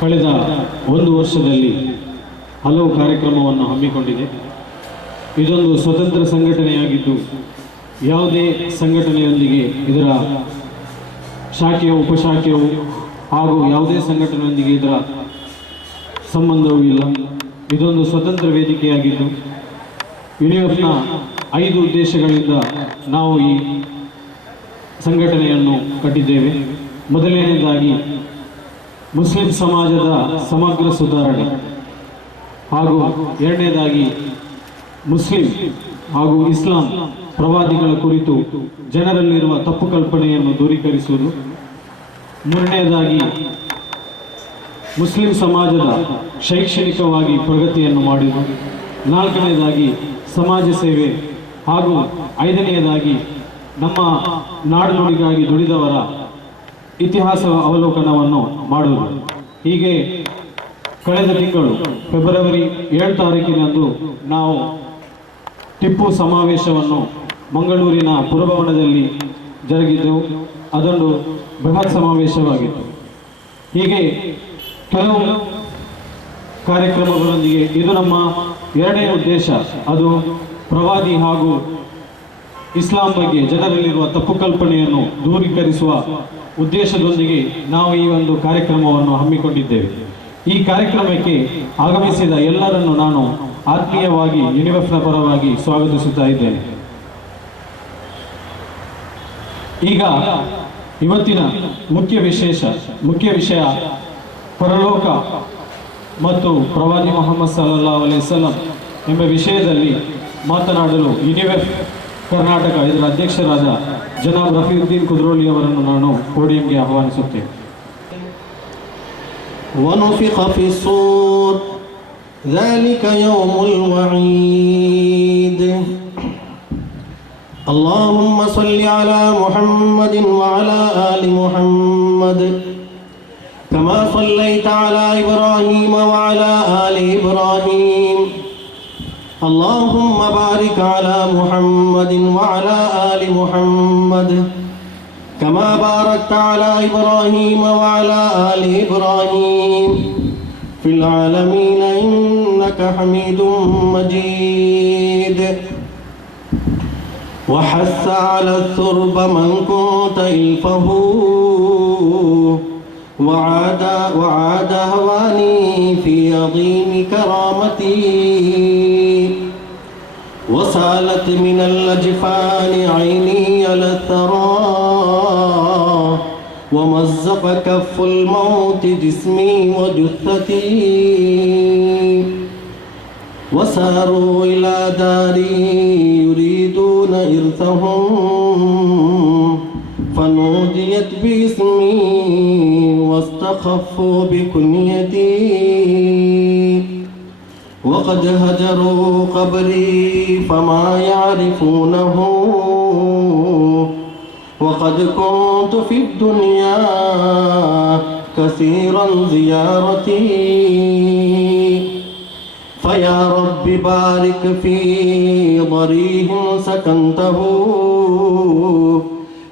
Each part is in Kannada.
ಕಳೆದ ಒಂದು ವರ್ಷದಲ್ಲಿ ಹಲವು ಕಾರ್ಯಕ್ರಮವನ್ನು ಹಮ್ಮಿಕೊಂಡಿದೆ. ಇದೊಂದು ಸ್ವತಂತ್ರ ಸಂಘಟನೆಯಾಗಿದ್ದು ಯಾವುದೇ ಸಂಘಟನೆಯೊಂದಿಗೆ ಇದರ ಶಾಖೆಯೋ ಉಪಶಾಖೆಯೋ ಹಾಗೂ ಯಾವುದೇ ಸಂಘಟನೆಯೊಂದಿಗೆ ಇದರ ಸಂಬಂಧವೂ ಇಲ್ಲ. ಇದೊಂದು ಸ್ವತಂತ್ರ ವೇದಿಕೆಯಾಗಿದ್ದು ಯುನಿವರ್ನ 5 ಉದ್ದೇಶಗಳಿಂದ ನಾವು ಈ ಸಂಘಟನೆಯನ್ನು ಕಟ್ಟಿದ್ದೇವೆ. ಮೊದಲನೆಯದಾಗಿ ಮುಸ್ಲಿಂ ಸಮಾಜದ ಸಮಗ್ರ ಸುಧಾರಣೆ ಹಾಗೂ ಎರಡನೇದಾಗಿ ಮುಸ್ಲಿಂ ಹಾಗೂ ಇಸ್ಲಾಂ ಪ್ರವಾದಿಗಳ ಕುರಿತು ಜನರಲ್ಲಿರುವ ತಪ್ಪು ಕಲ್ಪನೆಯನ್ನು ದೂರೀಕರಿಸುವುದು, ಮೂರನೆಯದಾಗಿ ಮುಸ್ಲಿಂ ಸಮಾಜದ ಶೈಕ್ಷಣಿಕವಾಗಿ ಪ್ರಗತಿಯನ್ನು ಮಾಡುವುದು, ನಾಲ್ಕನೆಯದಾಗಿ ಸಮಾಜ ಸೇವೆ ಹಾಗೂ ಐದನೆಯದಾಗಿ ನಮ್ಮ ನಾಡುನುಡಿಗಾಗಿ ದುಡಿದವರ ಇತಿಹಾಸ ಅವಲೋಕನವನ್ನು ಮಾಡುವುದು. ಹೀಗೆ ಕಳೆದ ತಿಂಗಳು ಫೆಬ್ರವರಿ 7 ತಾರೀಕಿನಂದು ನಾವು ಟಿಪ್ಪು ಸಮಾವೇಶವನ್ನು ಮಂಗಳೂರಿನ ಪುರಭವನದಲ್ಲಿ ಜರುಗಿದ್ದೆವು. ಅದೊಂದು ಬೃಹತ್ ಸಮಾವೇಶವಾಗಿತ್ತು. ಹೀಗೆ ಕೆಲವು ಕಾರ್ಯಕ್ರಮಗಳೊಂದಿಗೆ ಇದು ನಮ್ಮ ಎರಡನೇ ಉದ್ದೇಶ, ಅದು ಪ್ರವಾದಿ ಹಾಗೂ ಇಸ್ಲಾಂ ಬಗ್ಗೆ ಜನರಲ್ಲಿರುವ ತಪ್ಪು ಕಲ್ಪನೆಯನ್ನು ದೂರೀಕರಿಸುವ ಉದ್ದೇಶದೊಂದಿಗೆ ನಾವು ಈ ಒಂದು ಕಾರ್ಯಕ್ರಮವನ್ನು ಹಮ್ಮಿಕೊಂಡಿದ್ದೇವೆ. ಈ ಕಾರ್ಯಕ್ರಮಕ್ಕೆ ಆಗಮಿಸಿದ ಎಲ್ಲರನ್ನು ನಾನು ಆತ್ಮೀಯವಾಗಿ ಯೂನಿವರ್ಸ್ನ ಪರವಾಗಿ ಸ್ವಾಗತಿಸುತ್ತಾ ಇದ್ದೇನೆ. ಈಗ ಇವತ್ತಿನ ಮುಖ್ಯ ವಿಷಯ ಪರಲೋಕ ಮತ್ತು ಪ್ರವಾದಿ ಮೊಹಮ್ಮದ್ ಸಲ್ಲಲ್ಲಾಹು ಅಲೈಹಿ ವಸಲ್ಲಂ ಎಂಬ ವಿಷಯದಲ್ಲಿ ಮಾತನಾಡಲು ಯೂನಿವರ್ಸ್ ಕರ್ನಾಟಕ ಇದರ ಅಧ್ಯಕ್ಷರಾದ ಜನಾಬ್ ರಫೀವುದ್ದೀನ್ ಕುದ್ರೋಳಿ ಅವರನ್ನು ನಾನು ಪೋಡಿಯಂಗೆ ಆಹ್ವಾನಿಸುತ್ತೇನೆ. ونفخ في الصور ذلك يوم الوعيد. اللهم صل على محمد وعلى آل محمد كما صليت على إبراهيم وعلى آل إبراهيم. اللهم بارك على محمد وعلى آل محمد كما باركت على إبراهيم وعلى آل إبراهيم في العالمين إنك حميد مجيد. وحث على الثرب من كنت إلفه وعاد هواني في عظيم كرامتي. وسالت من الأجفان عيني على الثرى ومزق كف الموت جسمي وجثتي. وساروا إلى داري يريدون إرثهم فنوديت باسمي واستخفوا بكنيتي. وقد هجروا قبري فما يعرفونه وقد كنت في الدنيا كثيرا زيارتي. فيا رب بارك في ضريهم سكنته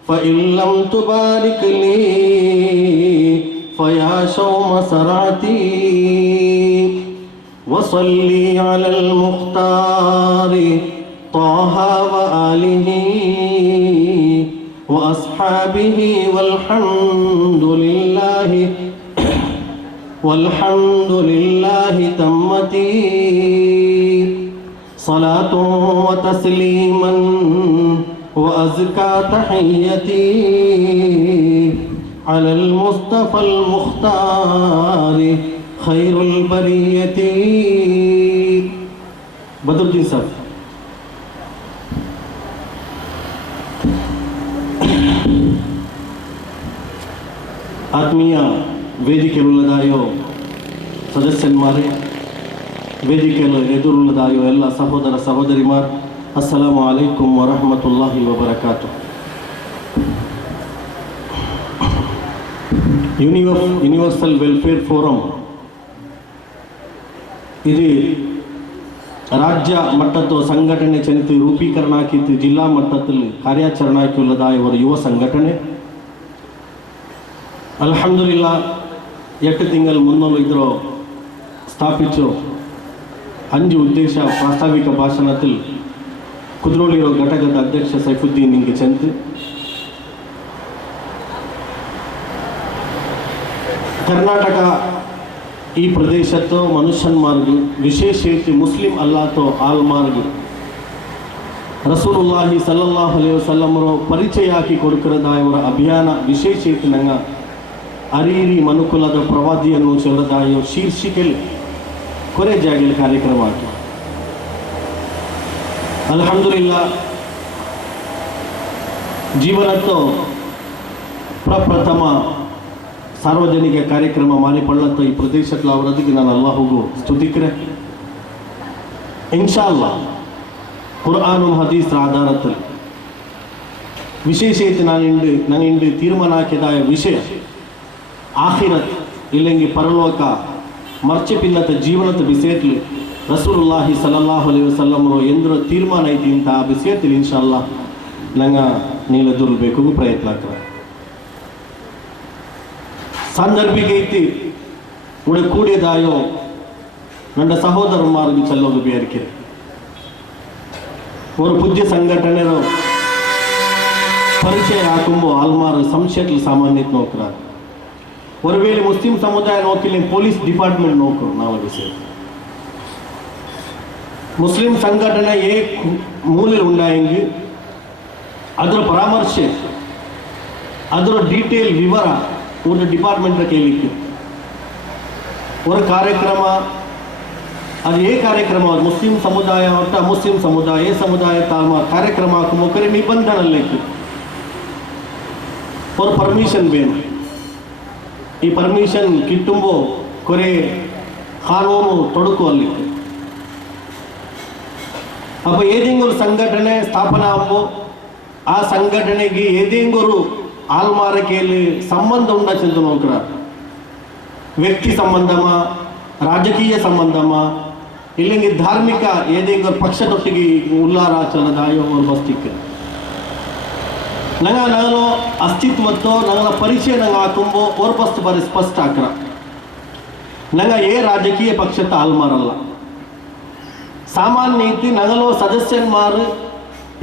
فإن لم تبارك لي فيا شوم سرعتي. وصلي على المختار طه وآله وأصحابه والحمد لله تمتي. صلاة وتسليما وأزكى تحيتي على المصطفى المختار خير البرية. بدرudin sir. ಆತ್ಮೀಯ ವೇದಿಕೆಯಲ್ಲಿದ್ದಾಯೋ ಸದಸ್ಯನ್ಮಾರೇ, ವೇದಿಕೆಯಲ್ಲಿ ಎದುರುಳ್ಳದಾಯೋ ಎಲ್ಲ ಸಹೋದರ ಸಹೋದರಿಮಾರ್, ಅಸ್ಸಲಾಮು ಅಲೈಕುಂ ವರಹಮತುಲ್ಲಾಹಿ ವಬರಕಾತು. ಯೂನಿವರ್ಸಲ್ ವೆಲ್ಫೇರ್ ಫೋರಮ್ ಇದು ರಾಜ್ಯ ಮಟ್ಟದ ಸಂಘಟನೆ ಚೆಂತು ರೂಪೀಕರಣ ಹಾಕಿತ್ತು, ಜಿಲ್ಲಾ ಮಟ್ಟದಲ್ಲಿ ಕಾರ್ಯಾಚರಣೆ ಹಾಕಿಲ್ಲದ ಇವರ ಯುವ ಸಂಘಟನೆ. ಅಲ್ಹಮ್ದುಲಿಲ್ಲಾ 8 ತಿಂಗಳು ಮುನ್ನೋಲು ಇದ್ರೋ ಸ್ಥಾಪಿಸೋ 5 ಉದ್ದೇಶ ಪ್ರಾಸ್ತಾವಿಕ ಭಾಷಣದಲ್ಲಿ ಕುದ್ರೋಳಿರೋ ಘಟಕದ ಅಧ್ಯಕ್ಷ ಸೈಫುದ್ದೀನ್ ನಿಂಗೆ ಚೆಂದು ಕರ್ನಾಟಕ ಈ ಪ್ರದೇಶತ್ತೋ ಮನುಷ್ಯನ್ಮಾರ್ಗು ವಿಶೇಷ ಮುಸ್ಲಿಂ ಅಲ್ಲಾತೋ ಆಲ್ಮಾರ್ಗು ರಸೂಲುಲ್ಲಾಹಿ ಸಲ್ಲಲ್ಲಾಹು ಅಲೈಹಿ ವಸಲ್ಲಮರು ಪರಿಚಯ ಹಾಕಿ ಕೊಡುಕರದಾಯವರ ಅಭಿಯಾನ ವಿಶೇಷ ನಂಗ ಅರೀರಿ ಮನುಕುಲದ ಪ್ರವಾದಿಯನ್ನು ಚಲದಾಯೋ ಶೀರ್ಷಿಕೆಯಲ್ಲಿ ಕೊರೆ ಜಾಗಲಿ ಕಾರ್ಯಕ್ರಮ ಆಗಿ ಅಲ್ಹಮ್ದುಲಿಲ್ಲಾ ಜೀವನತ್ತೋ ಪ್ರಪ್ರಥಮ ಸಾರ್ವಜನಿಕ ಕಾರ್ಯಕ್ರಮ ಮಾಲಿಪಳ್ಳತ್ತ ಈ ಪ್ರದೇಶಕ್ಕೆ ಅವರದಿಗೆ ನಾನು ಅಲ್ಲಾಹುಗೂ ಸ್ತುತಿಕ್ರೆ ಇನ್ಶಾ ಅಲ್ಲಾ ಕುರ್ಆನು ಹದೀಸ್ರ ಆಧಾರದಲ್ಲಿ ವಿಶೇಷತೆ ನಂಗೆ ತೀರ್ಮಾನ ಹಾಕಿದಾಯ ವಿಷಯ ಆಖಿರತ್ ಇಲ್ಲಂಗಿ ಪರಲೋಕ ಮರ್ಚೆಪಿಲ್ಲದ ಜೀವನದ ಬಿಸೇತ್ಲಿ ರಸೂಲುಲ್ಲಾಹಿ ಸಲ್ಲಲ್ಲಾಹು ಅಲೈಹಿ ವಸಲ್ಲಮರು ಎಂದ್ರ ತೀರ್ಮಾನ ಐತಿ ಇಂಥ ಆ ಬಿಸೇತಿಲಿ ಇನ್ಶಾ ಅಲ್ಲಾ ನಂಗೆ ನೀಲ ದುರ್ಬೇಕು ಪ್ರಯತ್ನ ಆಗ್ತದೆ ಸಂದರ್ಭಿಗೆ ಐತಿ ಉಡ ಕೂಡಿದಾಯೋ ನನ್ನ ಸಹೋದರಮಾರ್ಗ ಚಲ್ಲೋದು ಬೇರಿಕೆ ஒரு புதிய ಸಂಘಟನೆರೋ ಪರಿಚಯ ಹಾಕುಂಬೋ ಆಲ್ಮಾರು ಸಂಶಯಕ್ಕೆ ಸಾಮಾನ್ಯತೆ ನೋಕ್ರಾರು ஒரு ವೇಳೆ ಮುಸ್ಲಿಂ ಸಮುದಾಯ ನೋಕಿಲ್ಲ ಪೊಲೀಸ್ ಡಿಪಾರ್ಟ್ಮೆಂಟ್ ನೋಕರು ನಾವು ವಿಷಯ ಮುಸ್ಲಿಂ ಸಂಘಟನೆ ಏ ಮೂಲೆಯಲ್ಲಿ ಉಂಡಾಯಂಗಿ ಅದರ ಪರಾಮರ್ಶೆ ಅದರ ಡೀಟೇಲ್ ವಿವರ ಒಂದು ಡಿಪಾರ್ಟ್ಮೆಂಟ್ ಕೇಳಲಿಕ್ಕೆ ಒಂದು ಕಾರ್ಯಕ್ರಮ ಅದು ಏ ಕಾರ್ಯಕ್ರಮ ಮುಸ್ಲಿಂ ಸಮುದಾಯ ಹೊತ್ತ ಮುಸ್ಲಿಂ ಸಮುದಾಯ ಸಮುದಾಯ ತಾಮ ಕಾರ್ಯಕ್ರಮ ಹಾಕುಮೋಕರೆ ನಿಬಂಧನಲ್ಲಿತ್ತು ஒரு ಪರ್ಮಿಷನ್ ಬೇನು ಈ ಪರ್ಮಿಷನ್ ಕಿಟ್ಟುಂಬೋ ಕೊರೆ ಕಾನೂನು ತೊಡಕು ಅಲ್ಲಿ ಅಪ್ಪ ಏದಿಂಗೊರು ಸಂಘಟನೆ ಸ್ಥಾಪನಾ ಅಂಬೋ ಆ ಸಂಘಟನೆಗೆ ಏದಿಂಗೊರು ಆಲ್ಮಾರಕೆಯಲ್ಲಿ ಸಂಬಂಧ ಉಂಡ ಚೆಂದು ನೋಕ್ರ ವ್ಯಕ್ತಿ ಸಂಬಂಧಮಾ ರಾಜಕೀಯ ಸಂಬಂಧಮಾ ಇಲ್ಲಿಂಗೆ ಧಾರ್ಮಿಕ ಏದಿಂಗೊರು ಪಕ್ಷದೊಟ್ಟಿಗೆ ಉಲ್ಲಾರಾಚರಣದ ಆಯೋಗರು ಬಸ್ತಿಕ್ಕೆ ನಾನು ಅಸ್ತಿತ್ವತ್ತೋ ನನ್ನ ಪರಿಚಯ ನಂಗೆ ಹಾಕುಂಬೋ ಓರ್ಪಸ್ತು ಬರೀ ಸ್ಪಷ್ಟ ಹಾಕ್ರ ನಂಗೆ ಏ ರಾಜಕೀಯ ಪಕ್ಷದ ಆಲ್ಮಾರಲ್ಲ ಸಾಮಾನ್ಯ ನೀತಿ ನಂಗಲೋ ಸದಸ್ಯನ್ಮಾರು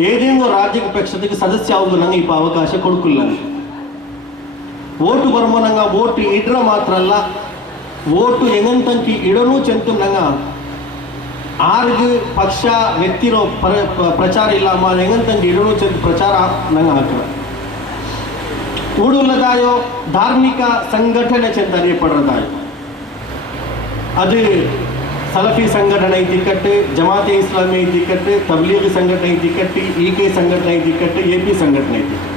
ಏದೇನೋ ರಾಜಕೀಯ ಪಕ್ಷಕ್ಕೆ ಸದಸ್ಯ ಆಗೋದು ನಂಗೆ ಇಪ್ಪ ಅವಕಾಶ ಕೊಡ್ಕಿಲ್ಲ ಓಟು ಬರ್ಮೋ ನಂಗೆ ಓಟು ಇಡ್ರ ಮಾತ್ರ ಅಲ್ಲ ಓಟು ಎಂಗಂತಂಕಿ ಇಡನೂ ಚೆಂತು ನಂಗೆ ಆರ್ಗ ಪಕ್ಷ ವ್ಯಕ್ತಿರೋ ಪ್ರಚಾರ ಇಲ್ಲ ಎಂಗಂತಂಕಿ ಇಡನೂ ಚೆಂತು ಪ್ರಚಾರ ನಂಗೆ ಹಾಕ್ರ ಊಡುಲ್ಲದಾಯೋ ಧಾರ್ಮಿಕ ಸಂಘಟನೆ ಚೆಂದ ಅರಿಯಪಡ್ರದಾಯೋ ಅದು ಸಲಫಿ ಸಂಘಟನೆ ಇದ್ದಿಕ್ಕಟ್ಟು ಜಮಾತೆ ಇಸ್ಲಾಮಿ ಇದ್ದಿಕ್ಕಟ್ಟು ತಬ್ಲೀಗ್ ಸಂಘಟನೆ ಇದ್ದಿಕ್ಕಟ್ಟು ಈಕೆ ಸಂಘಟನೆ ಇದ್ದಿಕ್ಕಟ್ಟು ಎ ಪಿ ಸಂಘಟನೆ ಇದ್ದಿತ್ತು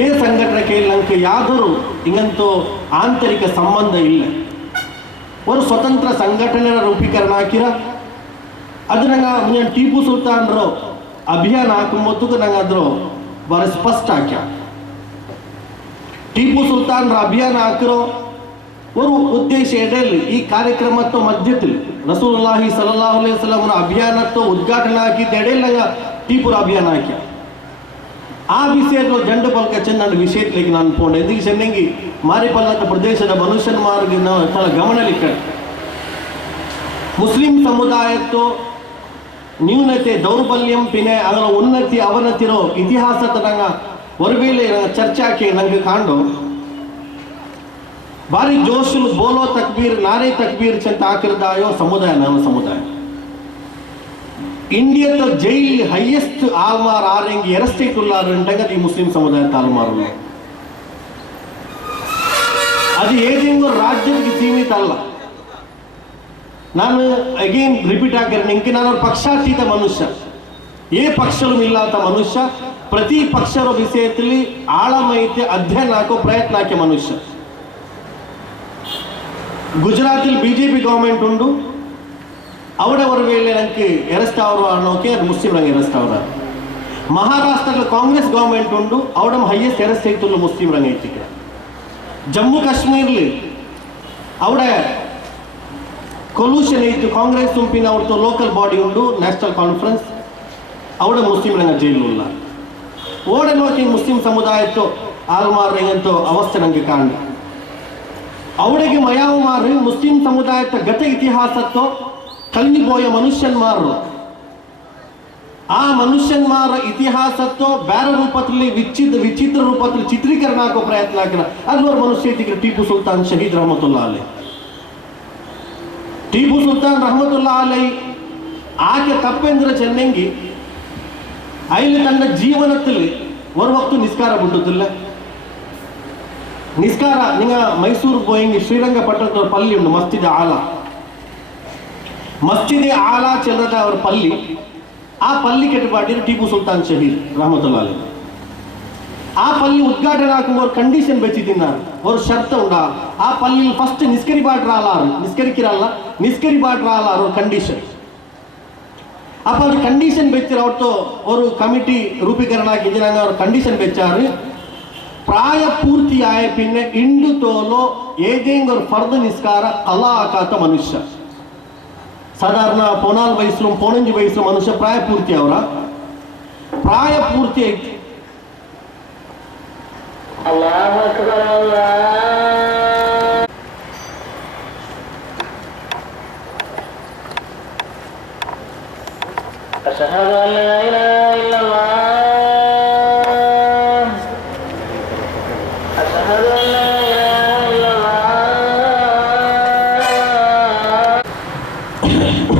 ಏ ಸಂಘಟನೆಗೆ ನಂಗೆ ಯಾವ್ದಾರು ಹಿಂಗಂತೂ ಆಂತರಿಕ ಸಂಬಂಧ ಇಲ್ಲ ಒಂದು ಸ್ವತಂತ್ರ ಸಂಘಟನೆಯ ರೂಪೀಕರಣ ಹಾಕಿರ ಅದು ನಂಗೆ ಟಿಪ್ಪು ಸುಲ್ತಾನ್ರು ಅಭಿಯಾನ ಹಾಕುಂಬತ್ತು ನಂಗೆ ಅದ್ರ ಬರೀ ಸ್ಪಷ್ಟ ಹಾಕ್ಯ ಟಿಪ್ಪು ಸುಲ್ತಾನ್ರ ಅಭಿಯಾನ ಹಾಕಿರೋ ஒரு ಉದ್ದೇಶ ಎಡೆಯಲ್ಲಿ ಈ ಕಾರ್ಯಕ್ರಮದ ಮಧ್ಯದಲ್ಲಿ ರಸೂಲುಲ್ಲಾಹಿ ಸಲ್ಲಲ್ಲಾಹು ಅಲೈಹಿ ವಸಲ್ಲಮರ ಅಭಿಯಾನದ ಉದ್ಘಾಟನೆ ಹಾಕಿದ್ದ ಎಡೆಯಲ್ಲಿ ಟಿಪ್ಪುರ ಅಭಿಯಾನ ಹಾಕ್ಯ ಆ ವಿಷಯದ ಜಂಡ ಪಲ್ಕ ಚೆನ್ನ ವಿಷಯಕ್ಕೆ ನಾನು ಪೋಂಡೆ ಎಂದಿಗೆ ಚೆನ್ನಂಗಿ ಮಾರಿಪಲ್ಲದ ಪ್ರದೇಶದ ಮನುಷ್ಯನ್ಮಾರ್ಗಿನ ತಳ ಗಮನಲಿಕ್ಕ ಮುಸ್ಲಿಂ ಸಮುದಾಯದ್ದು ನ್ಯೂನತೆ ದೌರ್ಬಲ್ಯಂ ಪಿನೆ ಅದರ ಉನ್ನತಿ ಅವನತಿರೋ ಇತಿಹಾಸದ ನಂಗೆ ಹೊರಬೇಲೆ ಚರ್ಚೆ ಹಾಕಿ ನಂಗೆ ಕಾಂಡು ಭಾರಿ ಜೋಶುಲು ಬೋಲೋ ತಕ್ಬೀರ್ ನಾರೇ ತಕ್ಬೀರ್ ಚೆಂತ ಹಾಕಿರ್ದಾಯೋ ಸಮುದಾಯ ನಮ್ಮ ಸಮುದಾಯ ಇಂಡಿಯಾದ ಜೈಲ್ ಹೈಯೆಸ್ಟ್ ಆಲ್ಮಾರ್ ಆರೆಂಗಿ ಎರಸ್ಟೇಟ್ ಉಳ್ಳಾರಂಟಾಗ ಈ ಮುಸ್ಲಿಂ ಸಮುದಾಯ ತಾಲ್ಮಾರು ಅದು ಏದಿಂಗೋ ರಾಜ್ಯಕ್ಕೆ ಸೀಮಿತ ಅಲ್ಲ ನಾನು ಅಗೇನ್ ರಿಪೀಟ್ ಆಗಿರೋ ನಿಂಗೆ ನಾನು ಪಕ್ಷಾತೀತ ಮನುಷ್ಯ ಏ ಪಕ್ಷಲು ಇಲ್ಲಂತ ಮನುಷ್ಯ ಪ್ರತಿ ಪಕ್ಷರ ವಿಷಯದಲ್ಲಿ ಆಳಮೈತೆ ಅಧ್ಯಯನ ಹಾಕೋ ಪ್ರಯತ್ನ ಹಾಕಿ ಮನುಷ್ಯ ಗುಜರಾತಿಲ್ ಬಿಜೆಪಿ ಗವರ್ಮೆಂಟ್ ಉಂಡು ಅವಡವರ ವೇಳೆ ನಂಗೆ ಎರಸ್ತಾವರು ಅನ್ನೋಕೆ ಅದು ಮುಸ್ಲಿಮ್ರಂಗೆ ಎರಸ್ತಾವ್ರ ಮಹಾರಾಷ್ಟ್ರದಲ್ಲಿ ಕಾಂಗ್ರೆಸ್ ಗವರ್ಮೆಂಟ್ ಉಂಡು ಅವಡ ಹೈಯೆಸ್ಟ್ ಎರಸ್ಟ್ ಐತುಲ್ಲ ಮುಸ್ಲಿಮ್ರಂಗೆ ಐತಿಕ ಜಮ್ಮು ಕಾಶ್ಮೀರ್ಲಿ ಅವಡ ಕೊಲ್ಯೂಷನ್ ಐತು ಕಾಂಗ್ರೆಸ್ ಗುಂಪಿನ ಅವ್ರದ್ದು ಲೋಕಲ್ ಬಾಡಿ ಉಂಡು ನ್ಯಾಷನಲ್ ಕಾನ್ಫರೆನ್ಸ್ ಅವಡ ಮುಸ್ಲಿಮ್ರಂಗೆ ಜೈಲು ಓಡ ನೋಕಿ ಮುಸ್ಲಿಂ ಸಮುದಾಯದ್ದು ಆಲ್ಮಾರ್ರಂಗಂತೂ ಅವಸ್ಥೆ ನಂಗೆ ಕಾಣಿ ಅವಳಿಗೆ ಮಯಾವುಮಾರು ಮುಸ್ಲಿಂ ಸಮುದಾಯದ ಗತ ಇತಿಹಾಸತ್ತೋ ಕಲ್ನಿಬೋಯ ಮನುಷ್ಯನ್ಮಾರರು ಆ ಮನುಷ್ಯನ್ಮಾರ ಇತಿಹಾಸತ್ತೋ ಬೇರೆ ರೂಪದಲ್ಲಿ ವಿಚಿತ್ರ ರೂಪದಲ್ಲಿ ಚಿತ್ರೀಕರಣ ಹಾಕೋ ಪ್ರಯತ್ನ ಹಾಕಿಲ್ಲ ಅದ್ರವ್ರ ಮನುಷ್ಯ ಟಿಪ್ಪು ಸುಲ್ತಾನ್ ಶಹೀದ್ ರಹಮತುಲ್ಲಾ ಅಲೈ ಟಿಪ್ಪು ಸುಲ್ತಾನ್ ರಹಮತುಲ್ಲಾ ಅಲೈ ಆಕೆ ತಪ್ಪೆಂದ್ರೆ ಚೆನ್ನಂಗಿ ಅಯ್ಲಿ ತನ್ನ ಜೀವನದಲ್ಲಿ ஒரு ವಕ್ತು ನಿಸ್ಕಾರ ಬಿಟ್ಟುತ್ತಿಲ್ಲ ನಿಸ್ಕಾರ ನಿಂಗ ಮೈಸೂರು ಹೋಗಿ ಶ್ರೀರಂಗಪಟ್ಟಣದ ಪಲ್ಲಿ ಉಂಟು ಮಸ್ಜಿದ್ ಆಲಾ ಚೆಲ್ಲದ ಅವ್ರ ಪಲ್ಲಿ ಆ ಪಲ್ಲಿ ಕೆಟ್ಟಪಾಡಿರು ಟಿಪ್ಪು ಸುಲ್ತಾನ್ ಶಹೀದ್ ರಹಮತುಲ್ಲಾ ಅಲೈ ಆ ಪಲ್ಲಿ ಉದ್ಘಾಟನೆ ಹಾಕುವ ಕಂಡೀಷನ್ ಬೆಚ್ಚಿದ್ದಿನಾರು ஒரு ಶರ್ತ ಉಂಡ ಆ ಪಲ್ಲಿ ಫಸ್ಟ್ ನಿಸ್ಕರಿ ಬಾಟ್ರ ಆಲಾರು ನಿಸ್ಕರಿ ಬಾಟ್ರ ಆಲಾರು ஒரு ಕಂಡೀಷನ್ ಅಪ್ಪ ಅದು ಕಂಡೀಷನ್ ಬೆಚ್ಚಿರ ಅವತ್ತು ಅವರು ಕಮಿಟಿ ರೂಪೀಕರಣ ಆಗಿದ್ದಿನಾಗ ಅವ್ರ ಕಂಡೀಷನ್ ಬೆಚ್ಚಾರು ಪ್ರಾಯ ಪೂರ್ತಿ ಆಯ ಪಿನ್ನೆ ಇಂಡು ತೋಲೋ ಏದೇಂಗ್ ಅವ್ರ ಫರ್ದ ನಿಸ್ಕಾರ ಕಲಾ ಆಕಾತ ಮನುಷ್ಯ ಸಾಧಾರಣ 14 ವಯಸ್ಸು 15 ವಯಸ್ಸು ಮನುಷ್ಯ ಪ್ರಾಯ ಪೂರ್ತಿ ಅವರ ಪ್ರಾಯ ಪೂರ್ತಿ ಐತಿ ಅಲ್ಲಾಹು ಅಕ್ಬರ್ ಅಶ್ಹದು ಅನ್ ಲಾ ಇಲಾಹಾ ಇಲ್ಲಲ್ಲಾಹ್ ಅಶ್ಹದು ಅನ್ ಲಾ ಇಲಾಹಾ ಇಲ್ಲಲ್ಲಾಹ್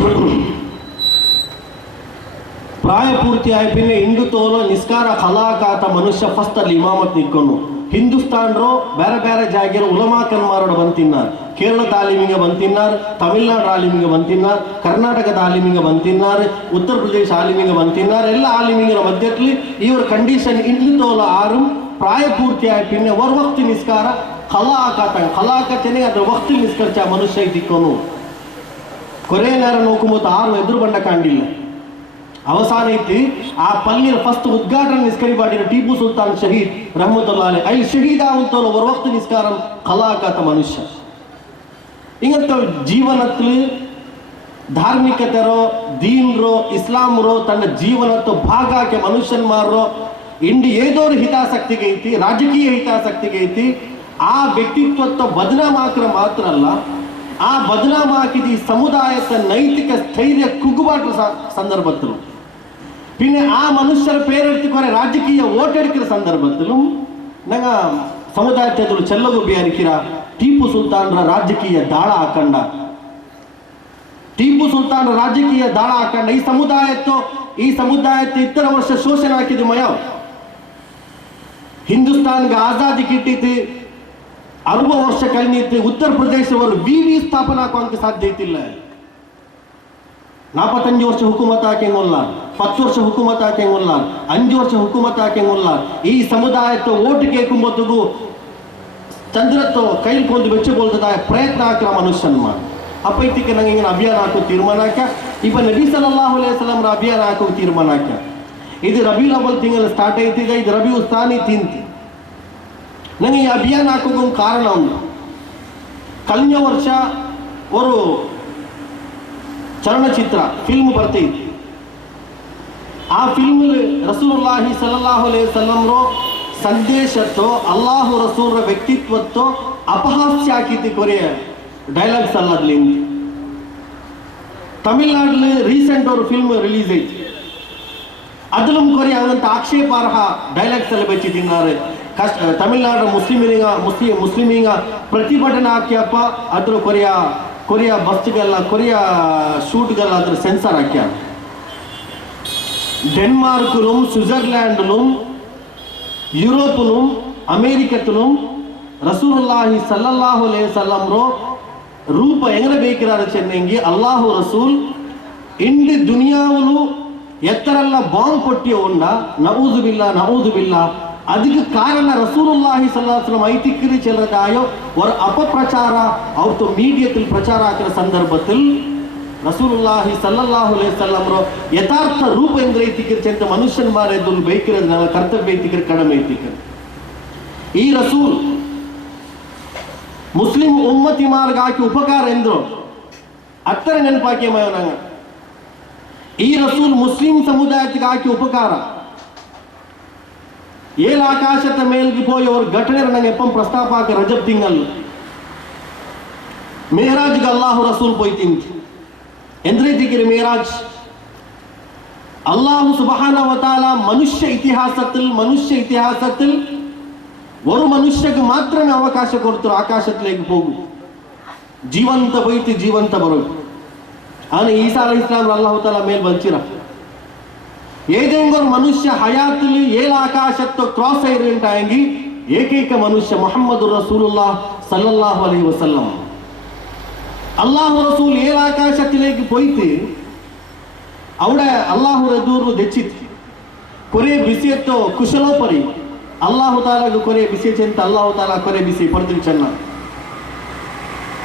ಪ್ರಾಯ ಪೂರ್ತಿ ಆಯ ಪಿನ್ನೆ ಇಂಡು ತೋಲೋ ನಿಸ್ಕಾರ ಕಲಾಕಾತ ಮನುಷ್ಯ ಫಸ್ಟ್ ಅಲ್ಲಿ ಇಮಾಮತ್ ನಿಕ್ಕೊಂಡು ಹಿಂದೂಸ್ತಾನ್ರು ಬೇರೆ ಬೇರೆ ಜಾಗಿರೋ ಉಲಮಾ ಕನ್ಮಾರೋಡು ಬಂತಿన్నారు ಕೇರಳ ತಾಲೀಮಿಗೆ ಬಂತಿన్నారు ತಮಿಳ್ನಾಡು ಆಲಿಮಿಗೆ ಬಂತಿన్నారు ಕರ್ನಾಟಕದ ಆಲಿಮಿಗೆ ಬಂತಿన్నారు ಉತ್ತರ ಪ್ರದೇಶ ಆಲಿಮಿಗೆ ಬಂತಿన్నారు ಎಲ್ಲ ಆಲಿಮಿಗಳ ಮಧ್ಯದಲ್ಲಿ ಇವರ ಕಂಡೀಷನ್ ಇಂಡು ತೋಲೋ ಆರು ಪ್ರಾಯ ಪೂರ್ತಿ ಆಯ ಪಿನ್ನೆ ಒಂದು ವಕ್ತಿ ನಿಸ್ಕಾರ ಕಲಾಕತನೆ ಅದ್ರ ವಕ್ತಿ ನಿಸ್ಕರ್ಚ ಮನುಷ್ಯ ದಿಕ್ಕೋನು ಕೊರೆ ನೇರ ನೋಕುಮೂತ ಆರು ಎದುರು ಬಂಡ ಕಾಣಿಲ್ಲ ಅವಸಾನ ಐತಿ ಆ ಪಲ್ಲಿನ ಫಸ್ಟ್ ಉದ್ಘಾಟನೆ ನಿಸ್ಕರಿ ಮಾಡಿದ ಟಿಪ್ಪು ಸುಲ್ತಾನ್ ಶಹೀದ್ ರಹಮತುಲ್ಲಾ ಅಲೈ ಅಲ್ಲಿ ಶಹೀದ್ ಆಗುತ್ತಲ್ಲ ಒಂದು ವಕ್ತ ನಿಸ್ಕಾರಂ ಕಲಾಕಾತ ಮನುಷ್ಯ ಇಂಗಂತ ಜೀವನದಲ್ಲಿ ಧಾರ್ಮಿಕತೆರೋ ದೀನ್ರೋ ಇಸ್ಲಾಮ್ರೋ ತನ್ನ ಜೀವನದ ಭಾಗಕ್ಕೆ ಮನುಷ್ಯನ್ಮಾರೋ ಇಂಡಿ ಏದೋರು ಹಿತಾಸಕ್ತಿಗೆ ಐತಿ ರಾಜಕೀಯ ಹಿತಾಸಕ್ತಿಗೆ ಐತಿ ಆ ವ್ಯಕ್ತಿತ್ವದ ಬದನಾಮಾಕ್ರ ಮಾತ್ರ ಅಲ್ಲ ಆ ಬದನಾಮಾಕಿದ ಈ ಸಮುದಾಯದ ನೈತಿಕ ಸ್ಥೈರ್ಯ ಕುಗ್ಗುಬಾಟ ಸಂದರ್ಭದಲ್ಲೂ പിന്നെ ആ മനുഷ്യർ പേരെടുത്തുകൊറെ രാജകീയ വോട്ടെടുക്കുന്ന സന്ദർഭത്തിലും ഞങ്ങ സമുദായത്തിൽ ചെല്ലഗൊಬ್ಬಿ ಅರಿಕಿರ ಟಿಪ್ಪು ಸುಲ್ತಾನ್ರ ರಾಜಕೀಯ ದಾಳ ಹಾಕಂಡ ಟಿಪ್ಪು ಸುಲ್ತಾನ್ ರಾಜಕೀಯ ದಾಳ ಹಾಕಂಡ ಈ ಸಮುದಾಯಕ್ಕೆ ಇತರ ವರ್ಷ ಶೋಷಣೆ ಹಾಕಿದ್ದು ಮಯಾವ್ ಹಿಂದೂಸ್ತಾನ್ಗೆ ಆಜಾದಿ ಕಿಟ್ಟಿತ್ತು 60 ವರ್ಷ ಕಳೆದಿತ್ತು ಉತ್ತರ ಪ್ರದೇಶವರು ವಿವಿ ಸ್ಥಾಪನೆ ಹಾಕುವಂತ ಸಾಧ್ಯ ಇತ್ತಿಲ್ಲ 45 ವರ್ಷ ಹುಕುಮತ್ ಹಾಕೆಂಗೊಲ್ಲ 10 ವರ್ಷ ಹುಕುಮತ್ ಹಾಕೆಂಗೊಲ್ಲ 5 ವರ್ಷ ಹುಕುಮತ್ ಹಾಕೆಂಗೊಲ್ಲ ಈ ಸಮುದಾಯದ ಓಟ್ ಕೇಳ್ಕೊಂಬತ್ತಿಗೂ ಚಂದ್ರತ್ತು ಕೈಲಿ ಕೊಂದು ಬೆಚ್ಚಗೊಳ್ತದ ಪ್ರಯತ್ನ ಹಾಕಿರ ಮನುಷ್ಯನ್ಮ ಅಪ್ಪ ಇತ್ತಿಗೆ ನಂಗೆ ಹಿಂಗೆ ಅಭಿಯಾನ ಹಾಕೋ ತೀರ್ಮಾನ ಹಾಕ ಇಪ್ಪ ನಬಿ ಸಲ್ಲಲ್ಲಾಹು ಅಲೈಹಿ ವಸಲ್ಲಂ ಅಭಿಯಾನ ಹಾಕೋ ತೀರ್ಮಾನ ಹಾಕ ಇದು ರಬೀಲ್ ಅವಲ್ ತಿಂಗಳು ಸ್ಟಾರ್ಟ್ ಐತಿಗ ಇದು ರಬಿ ಉಸ್ತಾನಿ ತಿಂತಿ ನಂಗೆ ಈ ಅಭಿಯಾನ ಹಾಕೋದು ಕಾರಣ ಉಂಟು ಕಳೆದ ವರ್ಷ ಒಂದು ಚಲನಚಿತ್ರ ಫಿಲ್ಮ್ ಬರ್ತೈತಿ ಆ ಫಿಲ್ಮ್ ರಸೂಲುಲ್ಲಾಹಿ ಸಲ್ಲಲ್ಲಾಹು ಅಲೈಹಿ ವಸಲ್ಲಂರೋ ಸಂದೇಶತ್ತೋ ಅಲ್ಲಾಹು ರಸೂಲ್ರ ವ್ಯಕ್ತಿತ್ವತ್ತೋ ಅಪಹಾಸ್ಯ ಹಾಕಿತ್ತು ಕೊರೆಯ ಡೈಲಾಗ್ಸ್ ಅಲ್ಲದ್ಲಿ ತಮಿಳ್ನಾಡಲ್ಲಿ ರೀಸೆಂಟ್ ಒಂದು ಫಿಲ್ಮ್ ರಿಲೀಸ್ ಐತಿ ಅದನ್ನು ಕೊರೆಯ ಅವಂತ ಆಕ್ಷೇಪಾರ್ಹ ಡೈಲಾಗ್ಸ್ ಎಲ್ಲ ಬೆಚ್ಚಿದ್ದಾರೆ ತಮಿಳ್ನಾಡು ಮುಸ್ಲಿಮಿಗ ಪ್ರತಿಭಟನೆ ಹಾಕ್ಯಪ್ಪ ಅದ್ರ ಕೊರಿಯ ಬಸ್ಗೆಲ್ಲ ಕೊರಿಯ ಶೂಟ್ಗೆಲ್ಲ ಅದ್ರ ಸೆನ್ಸರ್ ಹಾಕ್ಯಾರ ഡെൻമാർക്കിലും സ്വിറ്റ്സർലാൻഡിലും യൂറോപ്പിലും അമേരിക്കത്തിലും റസൂലുള്ളാഹി സല്ലല്ലാഹു അലൈഹി വസല്ലംರೋ ರೂಪ ಎಂಗನೆ ಬೇಕಿರಾರೆ ಚೆನ್ನಂಗಿ ಅಲ್ಲಾಹು ರಸೂಲ್ ಇಂಡಿ ದುನಿಯಾವಲು ಎತ್ತರೆಲ್ಲ ಬಾಂಬ್ ಕೊಟ್ಟಿಯ ಉಂಡ ನಊದು ಬಿಲ್ಲಾ ಅದಕ್ಕೆ ಕಾರಣ ರಸೂಲುಲ್ಲಾಹಿ ಸಲ್ಲಲ್ಲಾಹು ಅಲೈಹಿ ವಸಲ್ಲಂ ಐತಿಕ್ಕಿರಿ ಚೆಲ್ಲದಾಯೋ ஒரு ಅಪಪ್ರಚಾರ ಅವ್ರದ್ದು ಮೀಡಿಯಾದಲ್ಲಿ ಪ್ರಚಾರ ಹಾಕಿದ ಸಂದರ್ಭದಲ್ಲಿ ರಸೂಲುಲ್ಲಾಹಿ ಸಲ್ಲಲ್ಲಾಹು ಅಲೈಹಿ ವಸಲ್ಲಂರೋ ಯಥಾರ್ಥ ರೂಪ ಎಂದ್ರೆ ಐತಿಕ್ಕಿರಿ ಚೆಂತ ಮನುಷ್ಯನ್ಮಾರೆದ್ದು ಬೈಕಿರೋದು ನನ್ನ ಕರ್ತವ್ಯ ಐತಿಕ್ಕಿರಿ ಕಡಿಮೆ ಐತಿಕ್ಕಿರಿ ಈ ರಸೂಲ್ ಮುಸ್ಲಿಂ ಉಮ್ಮತಿಮಾರ್ಗ ಹಾಕಿ ಉಪಕಾರ ಎಂದ್ರು ಅತ್ತರ ನೆನಪಾಕಿ ನಂಗ ಈ ರಸೂಲ್ ಮುಸ್ಲಿಂ ಸಮುದಾಯಕ್ಕೆ ಹಾಕಿ ಉಪಕಾರ ಏಳು ಆಕಾಶದ ಮೇಲ್ಗೆ ಹೋಗಿ ಅವ್ರ ಘಟನೆ ನಂಗೆ ಎಪ್ಪಂ ಪ್ರಸ್ತಾಪ ಹಾಕಿ ರಜಬ್ ತಿಂಗಳು ಮೇರಾಜ್ಗೆ ಅಲ್ಲಾಹು ರಸೂಲ್ ಪೋಯ್ತಿಂತಿ ಎಂದ್ರೈತಿಗಿರಿ ಮೇರಾಜ್ അള്ളാഹു സുബ്ഹാനഹു വ തആല മനുഷ്യ ഇതിഹാസത്തിൽ ഒരു മനുഷ്യക്ക് മാത്രമേ അവകാശം കൊടുത്തു ആകാശത്തിലേക്ക് പോകും ಜೀವಂತ പോയിട്ട് ಜೀವಂತ ಬರೋದು ಆನೆ ಈಸಾ ಅಲೈಹಿಸ್ಸಲಾಂ ಅಲ್ಲಾಹು ತಾಲ ಮೇಲ್ ಬಂಚಿರ ಏದೇಂಗೊರು ಮನುಷ್ಯ ಹಯಾತಲ್ಲಿ ಏಳ ಆಕಾಶತ್ತು ಕ್ರಾಸ್ ಆಗಿ ಏಕೈಕ ಮನುಷ್ಯ ಮೊಹಮ್ಮದ್ ರಸೂಲುಲ್ಲಾಹ್ ಸಲ್ಲಲ್ಲಾಹು ಅಲೈಹಿ ವಸಲ್ಲಂ അള്ളാഹു റസൂൽ ഏഴ് ആകാശത്തിലേക്ക് പോയിട്ട് അവിടെ അള്ളാഹു റസൂൽ തെച്ചിತ್ತು ಕೊರೆ ಬಿಸಿಯತ್ತೋ ಕುಶಲೋ ಪರಿ ಅಲ್ಲಾಹು ತಾಲಾಗ ಕೊರೆ ಬಿಸಿ ಚೆಂತ ಅಲ್ಲಾಹು ತಾಲಾ ಕೊರೆ ಬಿಸಿ ಪಡ್ತೀನಿ ಚೆನ್ನ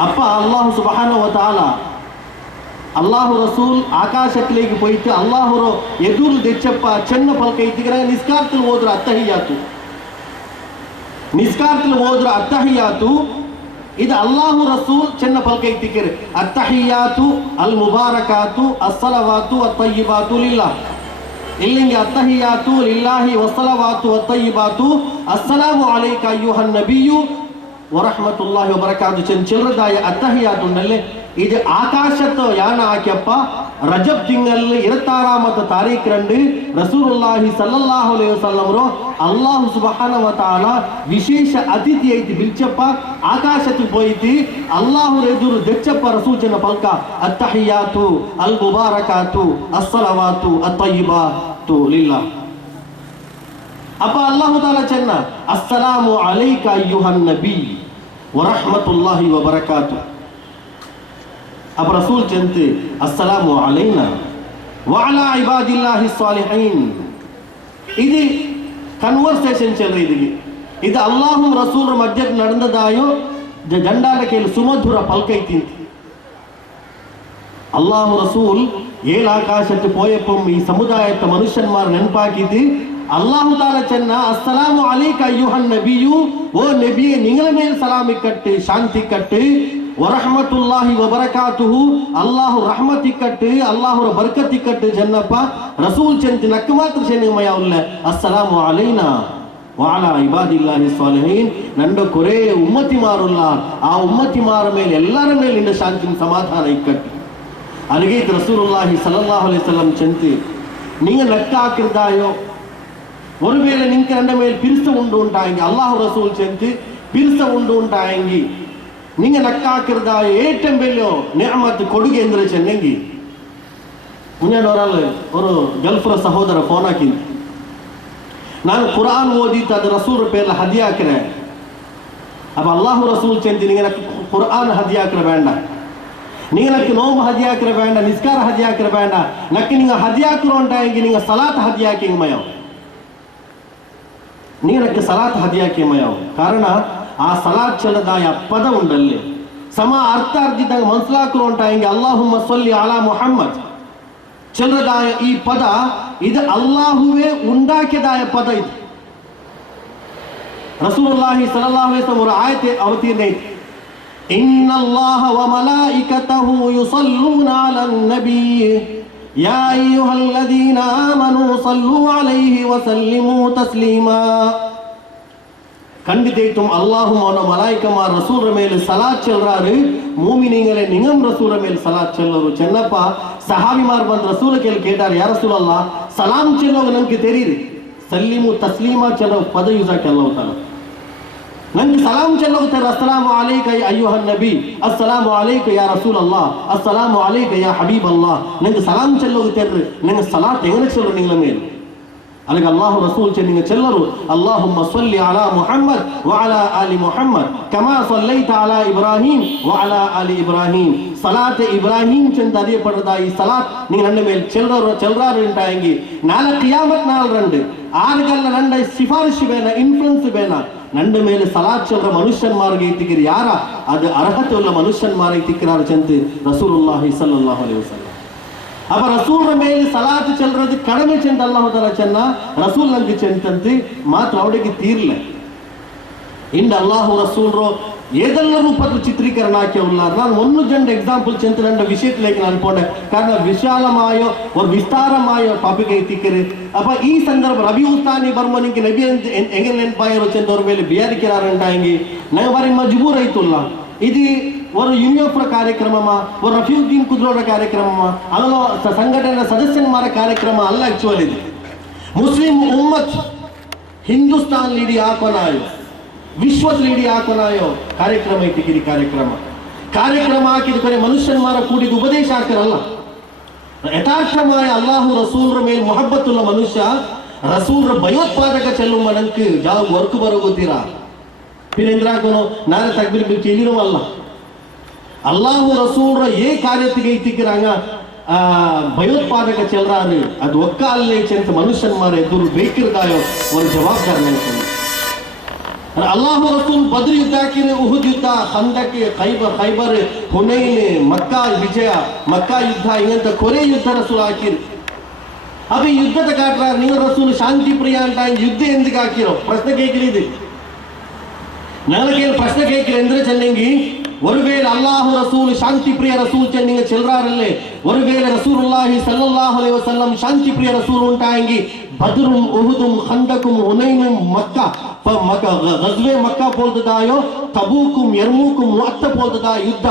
ಅಪ್ಪ ಅಲ್ಲಾಹು ಸುಬ್ಹಾನಹು ವ ತಆಲ ಅಲ್ಲಾಹು ರಸೂಲ್ ಆಕಾಶത്തിലേക്ക് പോയിട്ട് ಅಲ್ಲಾಹು ಎದುರು ದೆಚ್ಚಪ್ಪ ಚೆನ್ನ ಪಲ್ಕ ಇದ್ದಿಗರ ನಿಸ್ಕಾರ್ತಲ್ ಹೋದ್ರ ಅತ್ತಹಿಯಾತು ಇದು ಅಲ್ಲಾಹು ರಸೂಲ್ ಚೆನ್ನ ಪಲ್ಕ ಇತ್ತಿಕರೆ ಅತ್ತಹಿಯಾತು ಅಲ್ ಮುಬಾರಕಾತು ಅಸ್ಸಲಾವಾತು ಅತ್ತಯ್ಯಿಬಾತು ಲಿಲ್ಲಾಹ್ ಇಲ್ಲಿಂಗೆ ಅತ್ತಹಿಯಾತು ಲಿಲ್ಲಾಹಿ ವಸ್ಸಲಾವಾತು ಅತ್ತಯ್ಯಿಬಾತು ಅಸ್ಸಲಾಮು ಅಲೈಕ ಅಯ್ಯುಹನ್ ನಬಿಯು ವರಹಮತುಲ್ಲಾಹಿ ವಬರಕಾತು ಚಿಲ್ರದಾಯ ಅತ್ತಹಿಯಾತು ನಲ್ಲೆ ಇದು ಆಕಾಶತ್ತು ಯಾನ ಹಾಕ್ಯಪ್ಪ ರಜಬ್ ತಿಂಗಳಲ್ಲಿ 26ಾಮത്തെ ತಾರೀಖರಂದು ರಸೂಲುಲ್ಲಾಹಿ ಸಲ್ಲಲ್ಲಾಹು ಅಲೈಹಿ ವಸಲ್ಲಂರು ಅಲ್ಲಾಹು ಸುಬ್ಹಾನಹು ವ ತಆಲ ವಿಶೇಷ ಅತಿಥಿ ಐತಿ ಬಿಲ್ಚಪ್ಪ ಆಕಾಶಕ್ಕೆ ಹೋಯಿತಿ ಅಲ್ಲಾಹು ಎದುರು ದೆಚ್ಚಪ್ಪ ರಸೂಲ್ ಜನ ಪಲ್ಕ ಅತ್ತಹಿಯಾತು ಅಲ್ ಮುಬಾರಕಾತು ಅಸ್ಸಲಾವಾತು ಅತ್ತಯ್ಯಿಬಾತು ಲಿಲ್ಲಾಹ್ ಅಪ್ಪ ಅಲ್ಲಾಹು ತಾಲ ಚೆನ್ನ ಅಸ್ಸಲಾಮು ಅಲೈಕ ಅಯ್ಯುಹನ್ ನಬಿ ವರಹಮತುಲ್ಲಾಹಿ ವಬರಕಾತು अब रसूल चंते अस्सलामु अलैना व अला इबादिल्लाहि सालिहीन ಇದು ಕನ್ವರ್ಸೇಷನ್ ಚಲ್ ರही ಇದು ಅಲ್ಲಾಹು ರಸೂಲ್ ಮಧ್ಯ ನಡೆದದಾಯೋ ಜಂಡಾಲ ಕೇಳಿ ಸುಮಧುರ ಪಲ್ಕೈತಿಂತಿ ಅಲ್ಲಾಹು ರಸೂಲ್ ಏಳು ಆಕಾಶಕ್ಕೆ ಪೋಯಪ್ಪಂ ಈ ಸಮುದಾಯದ ಮನುಷ್ಯನ್ಮಾರ್ ನೆನಪಾಕಿದ್ದು ಅಲ್ಲಾಹು ತಾಲ ಚೆನ್ನ ಅಸ್ಸಲಾಮು ಅಲೈಕ ಅಯ್ಯುಹನ್ ನಬಿಯು ಓ ನಬಿಯೇ ನಿಂಗಳ ಮೇಲೆ ಸಲಾಮಿ ಕಟ್ಟು ಶಾಂತಿ ಕಟ್ಟು ವರಹಮತುಲ್ಲಾಹಿ ವಬರಕಾತುಹು ಅಲ್ಲಾಹು ರಹಮತಿ ಕಟ್ಟು ಅಲ್ಲಾಹು ಬರ್ಕತಿ ಕಟ್ಟು ಜನ್ನಪ್ಪ ರಸೂಲ್ ಚಂತಿ ನಕ್ಕ ಮಾತ್ರ ಶನಿಮಯ ಉಲ್ಲ ಅಸ್ಸಲಾಮು ಅಲೈನಾ ವಾಲಾ ಇಬಾದಿಲ್ಲಾಹಿ ಸಾಲಿಹೀನ್ ನಂಡ ಕೊರೆ ಉಮ್ಮತಿಮಾರುಲ್ಲ ಆ ಉಮ್ಮತಿಮಾರ ಮೇಲೆ ಎಲ್ಲರ ಮೇಲೆ ನಿನ್ನ ಶಾಂತಿ ಸಮಾಧಾನ ಇಕ್ಕಟ್ಟು ಅಲ್ಲಿಗೆ ರಸೂಲುಲ್ಲಾಹಿ ಸಲ್ಲಲ್ಲಾಹು ಅಲೈಹಿ ವಸಲ್ಲಂ ಚಂತಿ நீங்க நக்க ஆக்கிருந்தாயோ ஒருவேளை நீங்க ரெண்டு மேல் பிரிச உண்டு உண்டாங்கி அல்லாஹ் ரசூல் செஞ்சு பிரிச உண்டு உண்டாங்கி நீங்க நக்க ஆக்கிருந்தாயோ ஏட்டம்பெல்லோ நிஅமத் ಕೊಡುಗೆ ಅಂದ್ರೆ ಚೆನ್ನಂಗಿ ಮುನ್ಯಾಡೋರಲ್ಲ ஒரு ಗಲ್ಫ್ರ ಸಹೋದರ ಫೋನ್ ಹಾಕಿದ್ರು ನಾನು ಕುರಾನ್ ಓದಿತ್ತು ಅದು ರಸೂಲ್ ಪೇರ್ಲ ಹದಿಯ ಹಾಕಿರೆ ಅಪ್ಪ ಅಲ್ಲಾಹು ರಸೂಲ್ ಚೆಂದಿ நீங்க ಕುರಾನ್ ಹದಿಯ ಹಾಕಿರ ಬೇಡ நீங்க நக்கு நோம்பு ஹதியாக்கிற வேண்டாம் நிஸ்கார ஹதியாக்கிற வேண்டாம் நக்கு நீங்க ஹதியாக்குறோண்டாங்கி நீங்க சலாத் ஹதியாக்கிங்க மயம் நீங்க ನಕ್ಕೆ ಸಲಾತ್ ಹದಿಯಾಕಿ ಮಯವ್ ಕಾರಣ ಆ ಸಲಾತ್ ಚಲದಾಯ ಪದ ಉಂಡಲ್ಲಿ ಸಮ ಅರ್ಥ ಅರ್ಜಿದಾಗ ಮನ್ಸಲಾಕರು ಉಂಟಾಂಗಿ ಅಲ್ಲಾಹುಮ್ಮ ಸೊಲ್ಲಿ ಅಲಾ ಮುಹಮ್ಮದ್ ಚಲದಾಯ ಈ ಪದ ಇದು ಅಲ್ಲಾಹುವೇ ಉಂಡಾಕಿದಾಯ ಪದ ಇದು ರಸೂಲುಲ್ಲಾಹಿ ಸಲ್ಲಲ್ಲಾಹು ಅಲೈಹಿ ವಸಲ್ಲಂ ಆಯತೆ ಅವತೀರ್ಣ ಐತಿ ಇನ್ನಲ್ಲಾಹ ವ ಮಲಾಯಿಕತಹು ಯುಸಲ್ಲೂನ ಅಲನ್ ನಬಿ ಯಾ ಅಯ್ಯುಹಲ್ಲದೀನ ಆಮನೂ ಸಲ್ಲೂ ಅಲೈಹಿ ವಸಲ್ಲಿಮೂ ತಸ್ಲೀಮಾ ಖಂಡಿತೈತುಂ ಅಲ್ಲಾಹು ಅವನ ಮಲಾಯಿಕಮಾರ್ ರಸೂಲರ ಮೇಲೆ ಸಲಾತ್ ಚೆಲ್ರಾರು ಮೂಮಿನಿಂಗಲೇ ನಿಂಗಂ ರಸೂಲರ ಮೇಲೆ ಸಲಾತ್ ಚೆಲ್ಲರು ಚೆನ್ನಪ್ಪ ಸಹಾಬಿಮಾರ್ ಬಂದ ರಸೂಲ ಕೇಟಾರ ಯಾ ರಸೂಲಲ್ಲ ಸಲಾಂ ಚೆಲ್ಲೋಗ ನಮ್ಗೆ ತೆರೀರಿ ಸಲ್ಲಿಮು ತಸ್ಲೀಮಾ ಚೆಲ್ಲೋ ಪದ ಯೂಸ್ ಆಗಿ ಎಲ್ಲವತಾನ ನಂಗೆ ಸಲಾಂ ಚೆಲ್ಲೋಗ್ತಾರೆ ಅಸ್ಸಲಾಮು ಅಲೈಕ ಅಯ್ಯುಹನ್ ನಬಿ ಅಸ್ಸಲಾಮು ಅಲೈಕ ಯಾ ರಸೂಲ್ ಅಲ್ಲಾ ಅಸ್ಸಲಾಮು ಅಲೈಕ ಯಾ ಹಬೀಬ್ ಅಲ್ಲಾ ನಂಗೆ ಸಲಾಂ ಚೆಲ್ಲೋಗ್ತಾರೆ ನಂಗೆ ಸಲಾತ್ ಹೆಂಗನ ಚೆಲ್ಲರು ನಿಂಗಳ ಮೇಲೆ ಅಲ್ಲಿಗೆ ಅಲ್ಲಾಹು ರಸೂಲ್ ಚೆನ್ನಿಂಗ ಚೆಲ್ಲರು ಅಲ್ಲಾಹುಮ್ಮ ಸೊಲ್ಲಿ ಅಲಾ ಮುಹಮ್ಮದ್ ವ ಅಲಾ ಆಲಿ ಮುಹಮ್ಮದ್ ಕಮಾ ಸೊಲ್ಲೈತ ಅಲಾ ಇಬ್ರಾಹಿಂ ವ ಅಲಾ ಆಲಿ ಇಬ್ರಾಹಿಂ ಸಲಾತ್ ಇಬ್ರಾಹಿಂ ಚೆಂದ அறியப்படுறதா ಈ ಸಲಾತ್ நீங்க ನನ್ನ ಮೇಲೆ ಚೆಲ್ರಾರು ಉಂಟಾಂಗಿ ನಾಳೆ ಕಿಯಾಮತ್ ನಾಲ್ ರಂಡು ಆರ್ಗಲ್ಲ ನಂಡ ಸಿಫಾರಿಶು ಬೇನ ಇನ್ಫ್ಲುಯೆನ್ಸ್ ಬೇನ ನಂಡ ಮೇಲೆ ಸಲಾತ್ ಚೆಲ್ರ ಮನುಷ್ಯನ್ಮಾರ್ಗೆ ಇತ್ತಿಗಿರಿ ಯಾರ ಅದು ಅರ್ಹತೆ ಉಳ್ಳ ಮನುಷ್ಯನ್ಮಾರ್ಗೆ ತಿಕ್ಕಿರಾರು ಚೆಂತ ರಸೂಲುಲ್ಲಾಹಿ ಸಲ್ಲಲ್ಲಾಹು ಅಲೈಹಿ ವಸಲ್ಲಂ ಅಪ್ಪ ರಸೂಲ್ರ ಮೇಲೆ ಸಲಾತ್ ಚೆಲ್ರದು ಕಡಿಮೆ ಚೆಂದ ಅಲ್ಲಾಹು ತಾಲ ಚೆನ್ನ ರಸೂಲ್ ನಂಗೆ ಚೆಂತಂತೆ ಮಾತ್ರ ಅವಳಿಗೆ ತೀರ್ಲೆ ಇಂದ ಅಲ್ಲಾಹು ರಸೂಲ್ರು ಏದೆಲ್ಲ ರೂಪದ ಚಿತ್ರೀಕರಣ ಹಾಕಿಯಲ್ಲ ನಾನು ಒಂದು ಜಂಡ ಎಕ್ಸಾಂಪಲ್ ಚೆಂತ ನನ್ನ ವಿಷಯത്തിലേക്ക് ನಾನು ಅನ್ಕೊಂಡೆ ಕಾರಣ ವಿಶಾಲമായ ഒരു വിസ്താരമായ ಟಾಪಿಕ್ ಐತಿಕ್ಕರೆ ಅಪ್ಪ ಈ ಸಂದರ್ಭ ರಬಿ ಉಸ್ತಾನಿ ಬರ್ಮನಿಗೆ ನಬಿ ಎಂಗೆ ನೆನಪಾಯರು ಚೆಂದ ಅವ್ರ ಮೇಲೆ ಬಿಯಾರಿಕೆರಾರಂಟಾಂಗಿ ನಂಗೆ ಬಾರಿ ಮಜ್ಬೂರ್ ಐತುಲ್ಲ ಇದು ஒரு ಯುನಿಯಫ್ರ ಕಾರ್ಯಕ್ರಮ ஒரு ರಫೀವುದ್ದೀನ್ ಕುದ್ರೋರ ಕಾರ್ಯಕ್ರಮ ಅದಲ್ಲ ಸಂಘಟನೆಯ ಸದಸ್ಯನ್ಮಾರ ಕಾರ್ಯಕ್ರಮ ಅಲ್ಲ ಆಕ್ಚುअली ಇದು ಮುಸ್ಲಿಂ ಉಮ್ಮತ್ ಹಿಂದೂಸ್ತಾನ್ ಲೀಡಿ ಹಾಕೋನಾಯೋ ವಿಶ್ವದ ಲೀಡಿ ಹಾಕೋನಾಯೋ ಕಾರ್ಯಕ್ರಮ ಐತಿ ಕಿರಿ ಕಾರ್ಯಕ್ರಮ ಹಾಕಿದ ಕೊನೆ ಮನುಷ್ಯನ್ಮಾರ ಕೂಡಿದ ಉಪದೇಶ ಹಾಕಿರಲ್ಲ ಯಥಾರ್ಥമായ ಅಲ್ಲಾಹು ರಸೂಲ್ರ ಮೇಲೆ ಮೊಹಬ್ಬತ್ತುಲ್ಲ ಮನುಷ್ಯ ರಸೂಲ್ರ ಭಯೋತ್ಪಾದಕ ಚೆಲ್ಲುವ ನಂಗೆ ಯಾವ ವರ್ಕ್ ಬರೋ ಗೊತ್ತೀರಾ ಪಿರೇಂದ್ರಾಕನು ನಾಳೆ ತಗ್ಬಿಲ್ ತಿಳಿರುವಲ್ಲ ಅಲ್ಲಾಹು ರಸೂಲ್ರ ಏ ಕಾರ್ಯತಿಗೆ ಇತ್ತಿಕ್ಕಿರಂಗ ಭಯೋತ್ಪಾದಕ ಚೆಲ್ರಾರು ಅದು ಒಕ್ಕ ಅಲ್ಲೇ ಚೆಂತ ಮನುಷ್ಯನ್ಮಾರ ಎದುರು ಬೇಕಿರ್ದಾಯೋ ಒಂದು ಜವಾಬ್ದಾರಿ ಅನ್ಕೊಂಡು ಅಲ್ಲಾಹು ರಸೂಲ್ ಬದ್ರ್ ಯುದ್ಧ ಹಾಕಿರಿ ಉಹುದ್ ಯುದ್ಧ ಖಂದಕ್ಕೆ ಖೈಬರ್ ಹುನೈನ್ ಮಕ್ಕಾ ವಿಜಯ ಮಕ್ಕಾ ಯುದ್ಧ ಹಿಂಗಂತ ಕೊರೆ ಯುದ್ಧ ರಸೂಲ್ ಹಾಕಿರಿ ಅವ ಯುದ್ಧದ ಕಾಟ್ರ ನೀವು ರಸೂಲ್ ಶಾಂತಿ ಪ್ರಿಯ ಅಂತ ಯುದ್ಧ ಎಂದಿಗೆ ಹಾಕಿರೋ ಪ್ರಶ್ನೆ ಕೇಳಿರಿ ನನಗೆ ಪ್ರಶ್ನೆ ಕೇಳಿರಿ ಅಂದ್ರೆ ಚೆನ್ನಂಗಿ ஒருவேளை அல்லாஹு ரசூல் சாந்தி பிரிய ரசூல் நீங்க செல்றாரல்லே ஒருவேளை ரசூலுல்லாஹி ஸல்லல்லாஹு அலைஹி வஸல்லம் சாந்தி பிரிய ரசூல் உண்டாங்கி பத்ரும் உஹுதும் ಖಂದಕುம் ಹುನೈனும் ಮಕ್ಕಾ ಗಜ್ವೆ ಮಕ್ಕಾ போல்ததாயோ தபூக்கும் யர்மூக்கும் முஅத்த போல்ததா யுத்த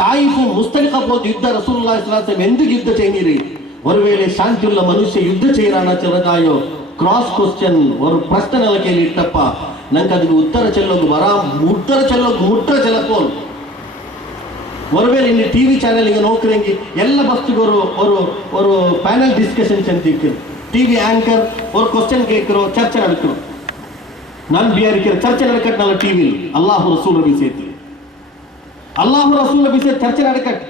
தாயிஃபும் முஸ்தலிகா போல்த யுத்த ரசூலுல்லாஹி ஸல்லல்லாஹு அலைஹி வஸல்லம் ಎಂದಿಗೆ ಯುದ್ಧ చేయನಿರಿ ஒருவேளை ಶಾಂತಿಯುಳ್ಳ ಮನುಷ್ಯ ಯುದ್ಧ చేయರಾನ ಚೆಲ್ಲದಾಯೋ ಕ್ರಾಸ್ ಕ್ವೆಶ್ಚನ್ ஒரு ಪ್ರಶ್ನೆ ನಲಕೇಲಿ ಇಟ್ಟಪ್ಪ ನಂಗೆ ಅದಕ್ಕೆ ಉತ್ತರ ಚೆಲ್ಲೋದು ಮುಟ್ಟ ಚೆಲ್ಲಪೋಲ್ ஒருவேளை இந்த டிவி சேனல் இங்கே நோக்குறீங்க எல்லா பஸ்ஸுக்கு ஒரு பேனல் டிஸ்கஷன் செஞ்சுருக்கு டிவி ஆங்கர் ஒரு கொஸ்டின் கேட்குறோம் சர்ச்சை நடக்கிறோம் நான் இருக்கிற சர்ச்சை நடக்கட்னால டிவியில் அல்லாஹு ரசூல் விஷய ಚರ್ಚೆ நடக்கட்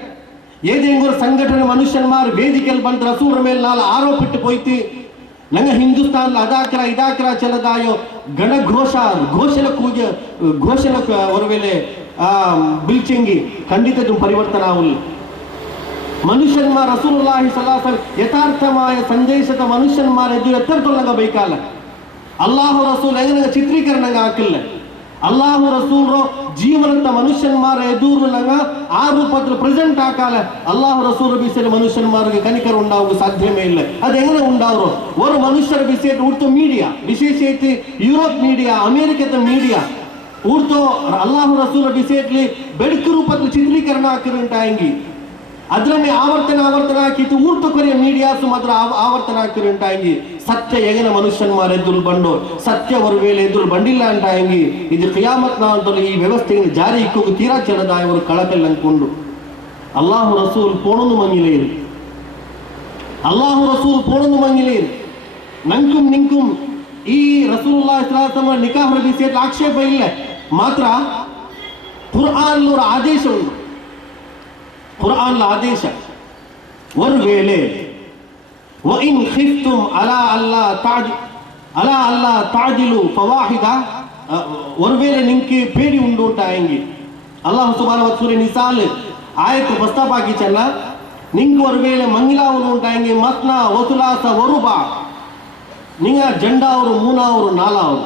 ஏதேங்க ஒரு ಸಂಘಟನೆ ಮನುಷ್ಯನ್ಮಾರ್ ವೇದಿಕೆಯಲ್ಲಿ ಬಂದ ರಸೂಲ್ ಮೇಲೆ ನಾಳೆ ಆರೋಪಿಟ್ಟು போய்த்து ನಂಗೆ ಹಿಂದೂಸ್ತಾನ್ ಇದಾಕ್ರ ಚೆಲ್ಲದಾಯೋ ಘೋಷಣೆ ಒರವೇಳೆ ಬಿಲ್ಚೆಂಗಿ ಖಂಡಿತ ಪರಿವರ್ತನ ಆಗುಲ್ಲ ಮನುಷ್ಯನ್ಮಾರ್ ರಸೂಲುಲ್ಲಾಹಿ ಸಲ್ಲಲ್ಲಾಹು ಅಲೈಹಿ ವಸಲ್ಲಂ ಯಥಾರ್ಥമായ ಸಂದೇಶದ ಮನುಷ್ಯನ್ಮಾರ್ ಎದುರು ಎತ್ತರದೊಳಗ ಬೇಕಲ್ಲ ಅಲ್ಲಾಹು ರಸೂಲ್ ಹೆಂಗ ಚಿತ್ರೀಕರಣಂಗ ಹಾಕಿಲ್ಲ ಅಲ್ಲಾಹು ರಸೂಲ್ರು ಜೀವನದ ಮನುಷ್ಯನ್ಮಾರ ಎದುರು ನಂಗ ಆ ರೂಪದಲ್ಲಿ ಪ್ರೆಸೆಂಟ್ ಹಾಕಾಲ ಅಲ್ಲಾಹು ರಸೂಲ್ ಬಿಸಿಲ ಮನುಷ್ಯನ್ಮಾರಿಗೆ ಕನಿಕರ ಉಂಟಾവുക ಸಾಧ್ಯವೇ ಇಲ್ಲ ಅದು ಹೆಂಗೆ ಉಂಟಾವ್ರು ஒரு ಮನುಷ್ಯರ ವಿಷಯ ಉರ್ತು ಮೀಡಿಯಾ ವಿಶೇಷ ಯುರೋಪ್ ಮೀಡಿಯಾ ಅಮೆರಿಕದ ಮೀಡಿಯಾ ಊರ್ತು ಅಲ್ಲಾಹು ರಸೂಲ್ ವಿಷಯದಲ್ಲಿ ಬೆಳಕು ರೂಪದಲ್ಲಿ ಚಿತ್ರೀಕರಣ ಹಾಕಿರುಂಟಾಂಗಿ ಅದರನ್ನೇ ಆವರ್ತನ ಹಾಕಿತ್ತು ಊರ್ತು ಕೊರಿಯ ಮೀಡಿಯಾಸು ಮಾತ್ರ ಆವರ್ತನ ಹಾಕಿರುಂಟಾಂಗಿ ಸತ್ಯ ಹೆಗನ ಮನುಷ್ಯನ್ಮಾರ ಎದುರು ಬಂಡು ಸತ್ಯ ಒಂದು ವೇಳೆ ಎದುರು ಬಂಡಿಲ್ಲ ಅಂಟಾಂಗಿ ಇದು ಕಿಯಾಮತ್ ಅಂತಲೂ ಈ ವ್ಯವಸ್ಥೆಯನ್ನು ಜಾರಿ ಇಕ್ಕೋದು ತೀರಾ ಚೆಲ್ಲದಾಯ ಅವರು ಕಳಕಲ್ಲಿ ಅಂದ್ಕೊಂಡು ಅಲ್ಲಾಹು ರಸೂಲ್ ಪೋಣನು ಮಂಗಿಲೇರು ಅಲ್ಲಾಹು ರಸೂಲ್ ಪೋಣನು ಮಂಗಿಲೇರು ನಂಕುಂ ನಿಂಕುಂ ಈ ರಸೂಲುಲ್ಲಾಹಿ ಸ್ವಲ್ಲಲ್ಲಾಹು ಅಲೈಹಿ ವಸಲ್ಲಂ ನಿಕಾಹ್ ವಿಷಯದಲ್ಲಿ ಆಕ್ಷೇಪ ಇಲ್ಲ ಮಾತ್ರ ಕುರ್ಆನ್ ಒಂದು ಆದೇಶ ಉಂಟು ಕುರ್ಆನ್ ಆದೇಶ ಒಂದು ವೇಳೆ وإن خفتم على ألا تعدلوا فواحدة ஒருவேளை ನಿಂಗೆ ಪೇಡಿ ಉಂಡು ಉಂಟಾಂಗಿ ಅಲ್ಲಾಹು ಸುಬ್ಹಾನಹು ವ ತಆಲಾ ನಿಸಾಲ್ ಆಯತ್ ಪ್ರಸ್ತಾಪಾಕಿಚಲ್ಲ ನಿಂಗೆ ஒருவேளை ಮಂಗಿಲಾವನ್ನು ಉಂಟಾಂಗಿ ಮಸ್ನಾ ವಸುಲಾಸ ವರುಬಾ ನಿಂಗ ಜಂಡ ಅವರು ಮೂನಾವರು ನಾಲಾವರು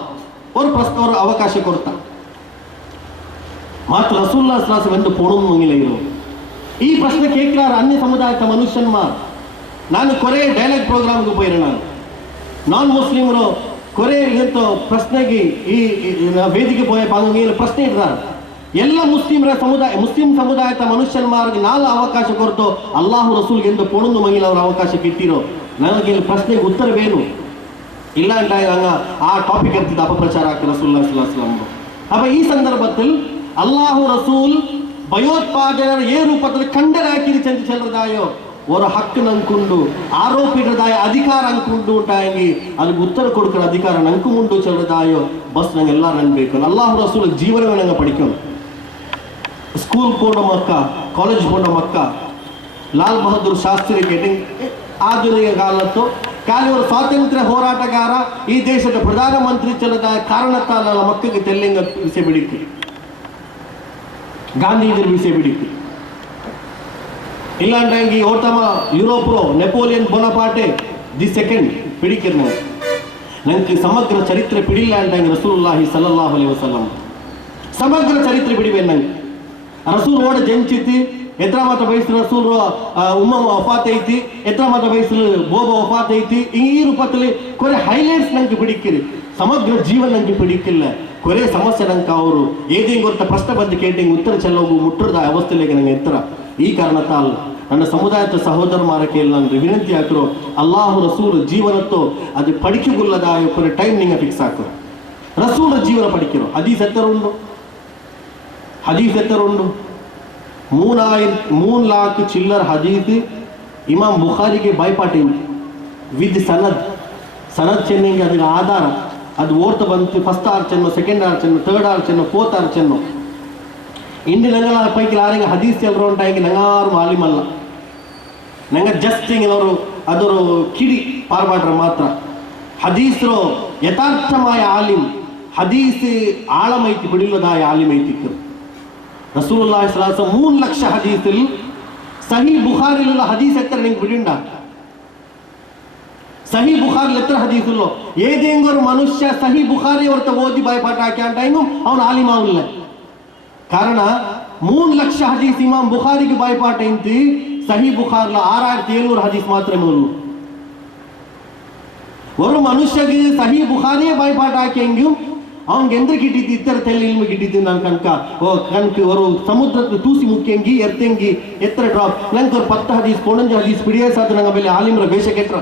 ஒரு ಪ್ರಶ್ನೆ ಅವರು ಅವಕಾಶ ಕೊಡ್ತಾರೆ ಮಾತ್ರ ರಸೂಲುಲ್ಲಾಹಿ ಸ್ವಲ್ಲಲ್ಲಾಹು ಅಲೈಹಿ ವಸಲ್ಲಂ ಪೋಣನು ಮಂಗಿಲ ಇರೋ ಈ ಪ್ರಶ್ನೆ ಕೇಕ್ರಾರ ಅನ್ಯ ಸಮುದಾಯದ ಮನುಷ್ಯನ್ಮಾರ್ ನಾನು ಕೊರೆ ಡೈಲಾಗ್ ಪ್ರೋಗ್ರಾಮ್ಗೆ ಹೋಯಿರ ನಾನ್ ಮುಸ್ಲಿಮರು ಕೊರೆ ಇವತ್ತು ಪ್ರಶ್ನೆಗೆ ಈ ವೇದಿಕೆ ಪೋಯ ಪಾಂಗೇಲಿ ಪ್ರಶ್ನೆ ಇಡ್ತಾರೆ ಎಲ್ಲ ಮುಸ್ಲಿಂ ಸಮುದಾಯದ ಮನುಷ್ಯನ್ಮಾರ್ಗೆ ನಾಲ್ಕು ಅವಕಾಶ ಕೊರತು ಅಲ್ಲಾಹು ರಸೂಲ್ಗೆ ಎಂದು ಪೋಣನು ಮಂಗಿಲ ಅವರು ಅವಕಾಶ ಕಿಟ್ಟಿರೋ ನನಗೆ ಇಲ್ಲಿ ಪ್ರಶ್ನೆಗೆ ಉತ್ತರವೇನು ಇಲ್ಲ ಅಂಟಾಗ ಆ ಟಾಪಿಕ್ ಇರ್ತಿದ್ದ ಅಪಪ್ರಚಾರ ಆಗ್ತದೆ ರಸೂಲುಲ್ಲಾಹಿ ಸ್ವಲ್ಲಲ್ಲಾಹು ಅಲೈಹಿ ವಸಲ್ಲಂ ಅಪ್ಪ ಈ ಸಂದರ್ಭದಲ್ಲಿ ಅಲ್ಲಾಹು ರಸೂಲ್ ಭಯೋತ್ಪಾದಕರ ಏ ರೂಪದಲ್ಲಿ ಖಂಡನೆ ಹಾಕಿರಿ ಚಂದ ಚೆಲ್ಲದಾಯೋ ஒரு ಹಕ್ಕು ನಂಕುಂಡು ಆರೋಪಿಡದಾಯ ಅಧಿಕಾರ ಅಂಕುಂಡು ಉಂಟಾಗಿ ಅದಕ್ಕೆ ಉತ್ತರ ಕೊಡ್ಕರ ಅಧಿಕಾರ ನಂಕು ಮುಂಡು ಚೆಲ್ಲದಾಯೋ ಬಸ್ ನಂಗೆ ಎಲ್ಲ ನನ್ಬೇಕು ಅಲ್ಲಾಹು ರಸೂಲ್ ಜೀವನವೇ ನಂಗೆ ಪಡಿಕೊಂಡು ಸ್ಕೂಲ್ ಪೋಣ ಮಕ್ಕ ಕಾಲೇಜ್ ಪೋಣ ಮಕ್ಕ ಲಾಲ್ ಬಹದ್ದೂರ್ ಶಾಸ್ತ್ರಿ ಗೆಟಿಂಗ್ ಆಧುನಿಕ ಕಾಲತ್ತು ಕಾಲಿವರು ಸ್ವಾತಂತ್ರ್ಯ ಹೋರಾಟಗಾರ ಈ ದೇಶದ ಪ್ರಧಾನಮಂತ್ರಿ ಚೆಲ್ಲದಾಯ ಕಾರಣತಾಲ ಮಕ್ಕಳಿಗೆ ತೆಲ್ಲಿಂಗ ವಿಷಯ ಬಿಡಿಕೆ ಗಾಂಧೀಜಿ ವಿಷಯ ಬಿಡಿಕೆ ಇಲ್ಲಾಂಡಂಗಿ ಓಟಮ ಯುರೋಪ್ರೋ ನೆಪೋಲಿಯನ್ ಬೋನಪಾರ್ಟೆ ದಿ ಸೆಕೆಂಡ್ ಪಿಡಿಕಿರ್ ನಂಗೆ ಸಮಗ್ರ ಚರಿತ್ರೆ ಪಿಡಿಲ್ಲ ಅಂಟಂಗೆ ರಸೂಲುಲ್ಲಾಹಿ ಸಲ್ಲಲ್ಲಾಹು ಅಲೈಹಿ ವಸಲ್ಲಂ ಸಮಗ್ರ ಚರಿತ್ರೆ ಬಿಡಿವೆ ನಂಗೆ ರಸೂಲ್ ಓಡ ಜಂಚಿತಿ ಎತ್ರ ಮಾತ ವಯಸ್ಸು ರಸೂಲ್ ಉಮ್ಮ ವಫಾತ್ ಐತಿ ಎತ್ರ ಮಾತ ವಯಸ್ಸು ಬೋಬ ವಫಾತ್ ಐತಿ ಈ ರೂಪದಲ್ಲಿ ಕೊರೆ ಹೈಲೈಟ್ಸ್ ನಂಗೆ ಬಿಡಿಕ್ಕಿರಿ ಸಮಗ್ರ ಜೀವನ ನಂಗೆ ಬಿಡಿಕ್ಕಿಲ್ಲ ಕೊರೆ ಸಮಸ್ಯೆ ನಂಗೆ ಅವರು ಏದೇನು ಗೊತ್ತ ಪ್ರಶ್ನೆ ಬಂದು ಕೇಟಿಂಗ್ ಉತ್ತರ ಚೆಲ್ಲೋಗು ಮುಟ್ಟರದ ಅವಸ್ಥೆಗೆ ನಂಗೆ ಎತ್ತರ ಈ ಕಾರಣತ್ತಾಲ್ ನನ್ನ ಸಮುದಾಯದ ಸಹೋದರಮಾರ ಕೇಳಿ ನಾನು ವಿನಂತಿ ಹಾಕಿರೋ ಅಲ್ಲಾಹು ರಸೂಲ್ ಜೀವನತ್ತು ಅದು ಪಡಿಕೆಗುಲ್ಲದ ಕೊನೆ ಟೈಮ್ ನಿಂಗೆ ಫಿಕ್ಸ್ ಹಾಕರು ರಸೂಲ ಜೀವನ ಪಡಿಕಿರೋ ಹದೀಸ್ ಎತ್ತರುಂಡು 3 लाख चिल्लर हदीस इमाम बुखारी के बायपाटी विद सनद ಚೆನ್ನೆಂಗೆ ಅದಕ್ಕೆ ಆಧಾರ ಅದು ಓಡ್ತಾ ಬಂತು ಫಸ್ಟ್ ಆರ್ಚನ್ನು ಸೆಕೆಂಡ್ ಆರ್ಚನ್ನು ಥರ್ಡ್ ಆರ್ಚನ್ನು ಫೋರ್ತ್ ಆರ್ಚನ್ನು ಇಂಡಿ ನಂಗಲ ಪೈಕಿ ಆರಿಗೆ ಹದೀಸ್ ಎಲ್ಲರೂ ಉಂಟಾಗಿ ನಂಗಾರು ಮಾಲಿಮಲ್ಲ ನಂಗೆ ಜಸ್ಟ್ ಹಿಂಗಿನವರು ಅದರ ಕಿಡಿ ಪಾರ್ಬಾಡ್ರ ಮಾತ್ರ ಹದೀಸ್ರು ಯಥಾರ್ಥಮಾಯ ಆಲಿಮ್ ಹದೀಸ್ ಆಳಮೈತಿ ಬಿಡಿಲ್ಲದಾಯ ಆಲಿಮೈತಿಕ್ಕರು ರಸೂಲುಲ್ಲಾಹಿ ಸ್ವಲ್ಲಲ್ಲಾಹು ಅಲೈಹಿ ವಸಲ್ಲಂ 3 ಲಕ್ಷ ಹದೀಸಿಲ್ ಸಹೀ ಬುಖಾರಿലുള്ള ಹದೀಸ್ ಎತ್ತರ ನಿಂಗೆ ಬಿಡಿಂಡ ಸಹೀ ಬುಖಾರಿಲ್ ಎತ್ತರ ಹದೀಸುಲ್ಲೋ ಏದೇಂಗರು ಮನುಷ್ಯ ಸಹೀ ಬುಖಾರಿ ಹೊರತ ಓದಿ ಬಾಯ್ಪಾಠ ಹಾಕಿ ಆ ಟೈಮು ಅವನು ಆಲಿಮಾವುಲ್ಲ ಕಾರಣ 3 ಲಕ್ಷ ಹದೀಸ್ ಇಮಾಮ್ ಬುಖಾರಿಗೆ ಬಾಯ್ಪಾಠ ಇಂತಿ ಸಹೀ ಬುಖಾರ್ಲ 6700 ಹದೀಸ್ ಮಾತ್ರ ಮೂಲು ஒரு ಮನುಷ್ಯಗೆ ಸಹೀ ಬುಖಾರಿಯೇ ಬಾಯ್ಪಾಠ ಹಾಕಿ ಹೆಂಗು ಅವನಿಗೆ ಎಂದ್ರೆ ಗಿಟ್ಟಿದ್ದು ಇತ್ತರ ತೆಲ್ಲಿ ಇಲ್ಮಿ ಗಿಟ್ಟಿದ್ದು ನಾನು ಕನಕ ಅವರು ಸಮುದ್ರದ ತೂಸಿ ಮುಖ್ಯಂಗಿ ಎರ್ತಂಗಿ ಎತ್ತರ ಡ್ರಾಪ್ ನಂಗೆ ಅವ್ರು 10 ಹದೀಸ್ 15 ಹದೀಸ್ ಬಿಡಿಯೇ ಸಾಧ್ಯ ನಂಗೆ ಬೆಲೆ ಆಲಿಮ್ರ ಬೇಷ ಕೆಟ್ರ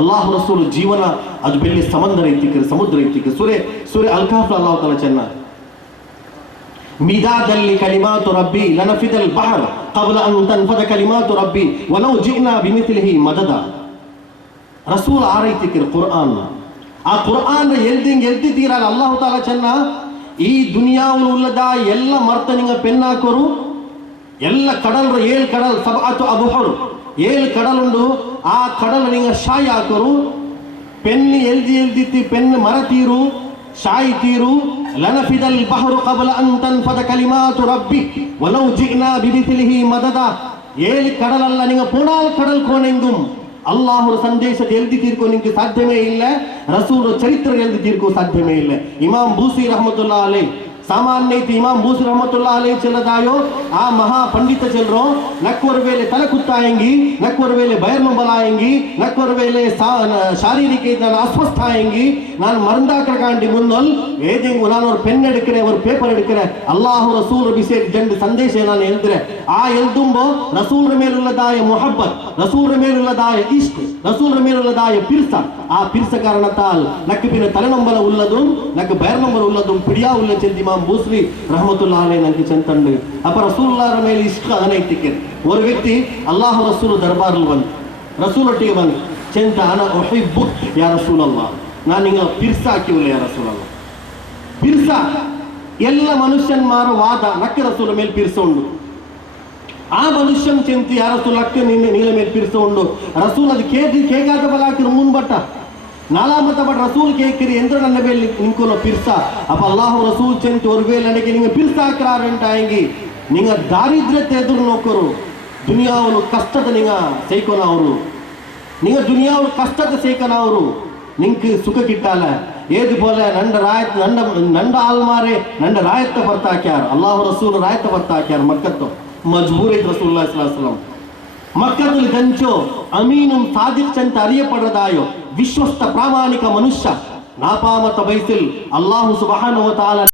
ಅಲ್ಲಾಹ್ ರಸೂಲ್ ಜೀವನ ಅದು ಬೆಲೆ ಸಮುದ್ರ ಇತ್ತಿಕ್ಕರು ಸುರೆ ಅಲ್ಕಾಫ್ ಅಲ್ಲಾಹ್ ತಾಲ ಚೆನ್ನ ಮಿದಾದಲ್ಲಿ ಕಲಿಮಾತು ರಬ್ಬಿ ಲನಫಿದಲ್ ಬಹರ್ قبل أن تنفذ كلمات ربي ولو جئنا بمثله مددا ರಸೂಲ್ ಆರೈತಿಕ್ಕರು ಕುರ್ಆನ್ ಆ ಕುರ್ಆನ್ ಎಲ್ದಿದ್ದೀರಲ್ಲ ಅಲ್ಲಾಹು ತಾಲ ಚೆನ್ನ ಈ ದುನಿಯಾವು ಉಲ್ಲದ ಎಲ್ಲ ಮರ್ತ ನಿಂಗ ಪೆನ್ ಹಾಕೋರು ಎಲ್ಲ ಕಡಲ್ 7 ಕಡಲ್ ಸಬಅತು ಅಬ್ಹರ್ 7 ಕಡಲುಂಡು ಆ ಕಡಲ್ ನಿಂಗ ಶಾಯಿ ಹಾಕೋರು ಪೆನ್ ಎಲ್ದಿತ್ತಿ ಪೆನ್ ಮರ ತೀರು ಶಾಯಿ ತೀರು ಲನಫಿದಲ್ ಬಹರು قبل أن تنفذ كلمات ربي ولو جئنا بمثله مددا 7 ಕಡಲಲ್ಲ ನಿಂಗ ಪುಣಾಲ್ ಕಡಲ್ ಕೋನೆಂಗುಂ ಅಲ್ಲಾಹರ ಸಂದೇಶದ ಎಲ್ದಿ ತೀರ್ಕೋ ನಿಂಗೆ ಸಾಧ್ಯವೇ ಇಲ್ಲ ರಸೂಲ್ ಚರಿತ್ರೆ ಎಲ್ದಿ ತೀರ್ಕೋ ಸಾಧ್ಯವೇ ಇಲ್ಲ ಇಮಾಮ್ ಬೂಸಿ ರಹಮತುಲ್ಲಾ ಅಲೈ ಸಾಮಾನ್ಯ ಐತಿ ಇಮಾಮ್ ಬೂಸಿ ರಹಮತುಲ್ಲಾ ಅಲೈ ಚೆಲ್ಲದಾಯೋ ಆ ಮಹಾ ಪಂಡಿತ ಚೆಲ್ರೋ ನಕ್ವರ ವೇಳೆ ತಲೆ ಕುತ್ತಾಯಂಗಿ ನಕ್ವರ ವೇಳೆ ಬಯರ್ನು ಬಲಾಯಂಗಿ ನಕ್ವರ ವೇಳೆ ಶಾರೀರಿಕ ನಾನು ಅಸ್ವಸ್ಥ ಆಯಂಗಿ ನಾನು ಮರಂದಾಕರ ಕಾಂಡಿ ಮುನ್ನಲ್ ಏದಿಂಗು ನಾನು ಅವ್ರ ಪೆನ್ எடுக்கிறேன் ஒரு பேப்பர் எடுக்கிறேன் அல்லாஹ் ரசூல் ಬಿಸೇಟ್ ಜಂಡ ಸಂದೇಶ ನಾನು ಹೇಳಿದ್ರೆ ಆ ಎಲ್ದುಂಬೋ ರಸೂಲ್ರ ಮೇಲುಳ್ಳದಾಯ ಮೊಹಬ್ಬತ್ ರಸೂಲ್ರ ಮೇಲುಳ್ಳದಾಯ ಇಷ್ಕ್ ರಸೂಲ್ರ ಮೇಲುಳ್ಳದಾಯ ಪಿರ್ಸ ಆ ಪಿರ್ಸ ಕಾರಣತಾಲ್ ನಕ್ಕು ಪಿನ ತಲೆನೊಂಬಲ ಉಲ್ಲದು ನಕ್ಕು ಬಯರ್ನೊಂಬಲ ಉಲ್ಲದು ಪಿಡಿಯಾ ಉಲ್ಲ ಚೆಂದಿ ಇಮಾಮ್ ಬೂಸ್ರಿ ರಹಮತುಲ್ಲಾ ಅಲೈ ನಂಗೆ ಚೆಂತಂಡು ಅಪ್ಪ ರಸೂಲುಲ್ಲಾಹರ ಮೇಲೆ ಇಷ್ಕ್ ಅದನ್ನ ಇಟ್ಟಿಕ್ಕೇನೆ ஒரு ವ್ಯಕ್ತಿ ಅಲ್ಲಾಹ್ ರಸೂಲ್ ದರ್ಬಾರ್ಲು ಬಂದು ರಸೂಲ್ ಒಟ್ಟಿಗೆ ಬಂದು ಚೆಂತ ಅನ ಉಹಿಬ್ಬುಕ್ ಯಾ ರಸೂಲಲ್ಲಾಹ್ ನಾನು ನಿಂಗೆ ಪಿರ್ಸ ಹಾಕಿವಲ್ಲ ಯಾ ರಸೂಲಲ್ಲಾಹ್ ಪಿರ್ಸ ಎಲ್ಲ ಮನುಷ್ಯನ್ಮಾರ ವಾದ ನಕ್ಕ ರಸೂಲ ಮೇಲೆ ಪಿರ್ಸ ಉಂಡು ಆ ಮನುಷ್ಯನ್ ಚೆಂತಿ ಯಾ ರಸೂಲ್ ಅಕ್ಕ ನೀಲ ಮೇಲೆ ಪಿರ್ಸ ಉಂಡು ರಸೂಲ್ ಅದು ಕೇಗಾದ ಬಲ ಹಾಕಿರು ಮುನ್ಬಟ್ಟ ನಾಲಾಮತ ಬಟ್ ರಸೂಲ್ ಕೇಕಿರಿ ಎಂದ್ರ ನನ್ನ ಮೇಲೆ ನಿಂಕೋಲ ಪಿರ್ಸ ಅಪ್ಪ ಅಲ್ಲಾಹು ರಸೂಲ್ ಚೆಂತಿ ஒரு வேளை ನನಗೆ ನಿಂಗೆ ಪಿರ್ಸ ಹಾಕ್ರಾರಂಟಾಯಂಗಿ ನಿಂಗ ದಾರಿದ್ರ್ಯತೆ ಎದುರು ನೋಕರು ದುನಿಯಾವನು ಕಷ್ಟದ ನಿಂಗ ಸೈಕೋನ ಅವರು ನಿಂಗ ದುನಿಯಾವನು ಕಷ್ಟದ ಸೈಕನ ಅವರು ನಿಂಗೆ ಸುಖ ಕಿಟ್ಟಾಲ ಏದು ಬೋಲೆ ನಂಡ ಆಲ್ಮಾರೆ ನಂಡ ರಾಯತ್ತ ಬರ್ತಾ ಹಾಕ್ಯಾರ ಅಲ್ಲಾಹು ರಸೂಲ್ ರಾಯತ್ತ ಬರ್ತಾ ಹಾಕ್ಯಾರ ಮಕ್ಕತ್ತು ಮಜ್ಬೂರ್ ಐತ್ ರಸೂಲುಲ್ಲಾಹಿ ಸ್ವಲ್ಲಲ್ಲಾಹು ಅಲೈಹಿ ವಸಲ್ಲಂ ಮಕ್ಕದಲ್ಲಿ ದಂಚೋ ಅಮೀನುಂ ಸಾದಿಕ್ ಅಂತ ಅರಿಯಪಡದಾಯೋ ವಿಶ್ವಸ್ತ ಪ್ರಾಮಾಣಿಕ ಮನುಷ್ಯ ನಾಪಾಮತ ಬೈಸಿಲ್ ಅಲ್ಲಾಹು ಸುಬ್ಹಾನಹು ವ ತಆಲಾ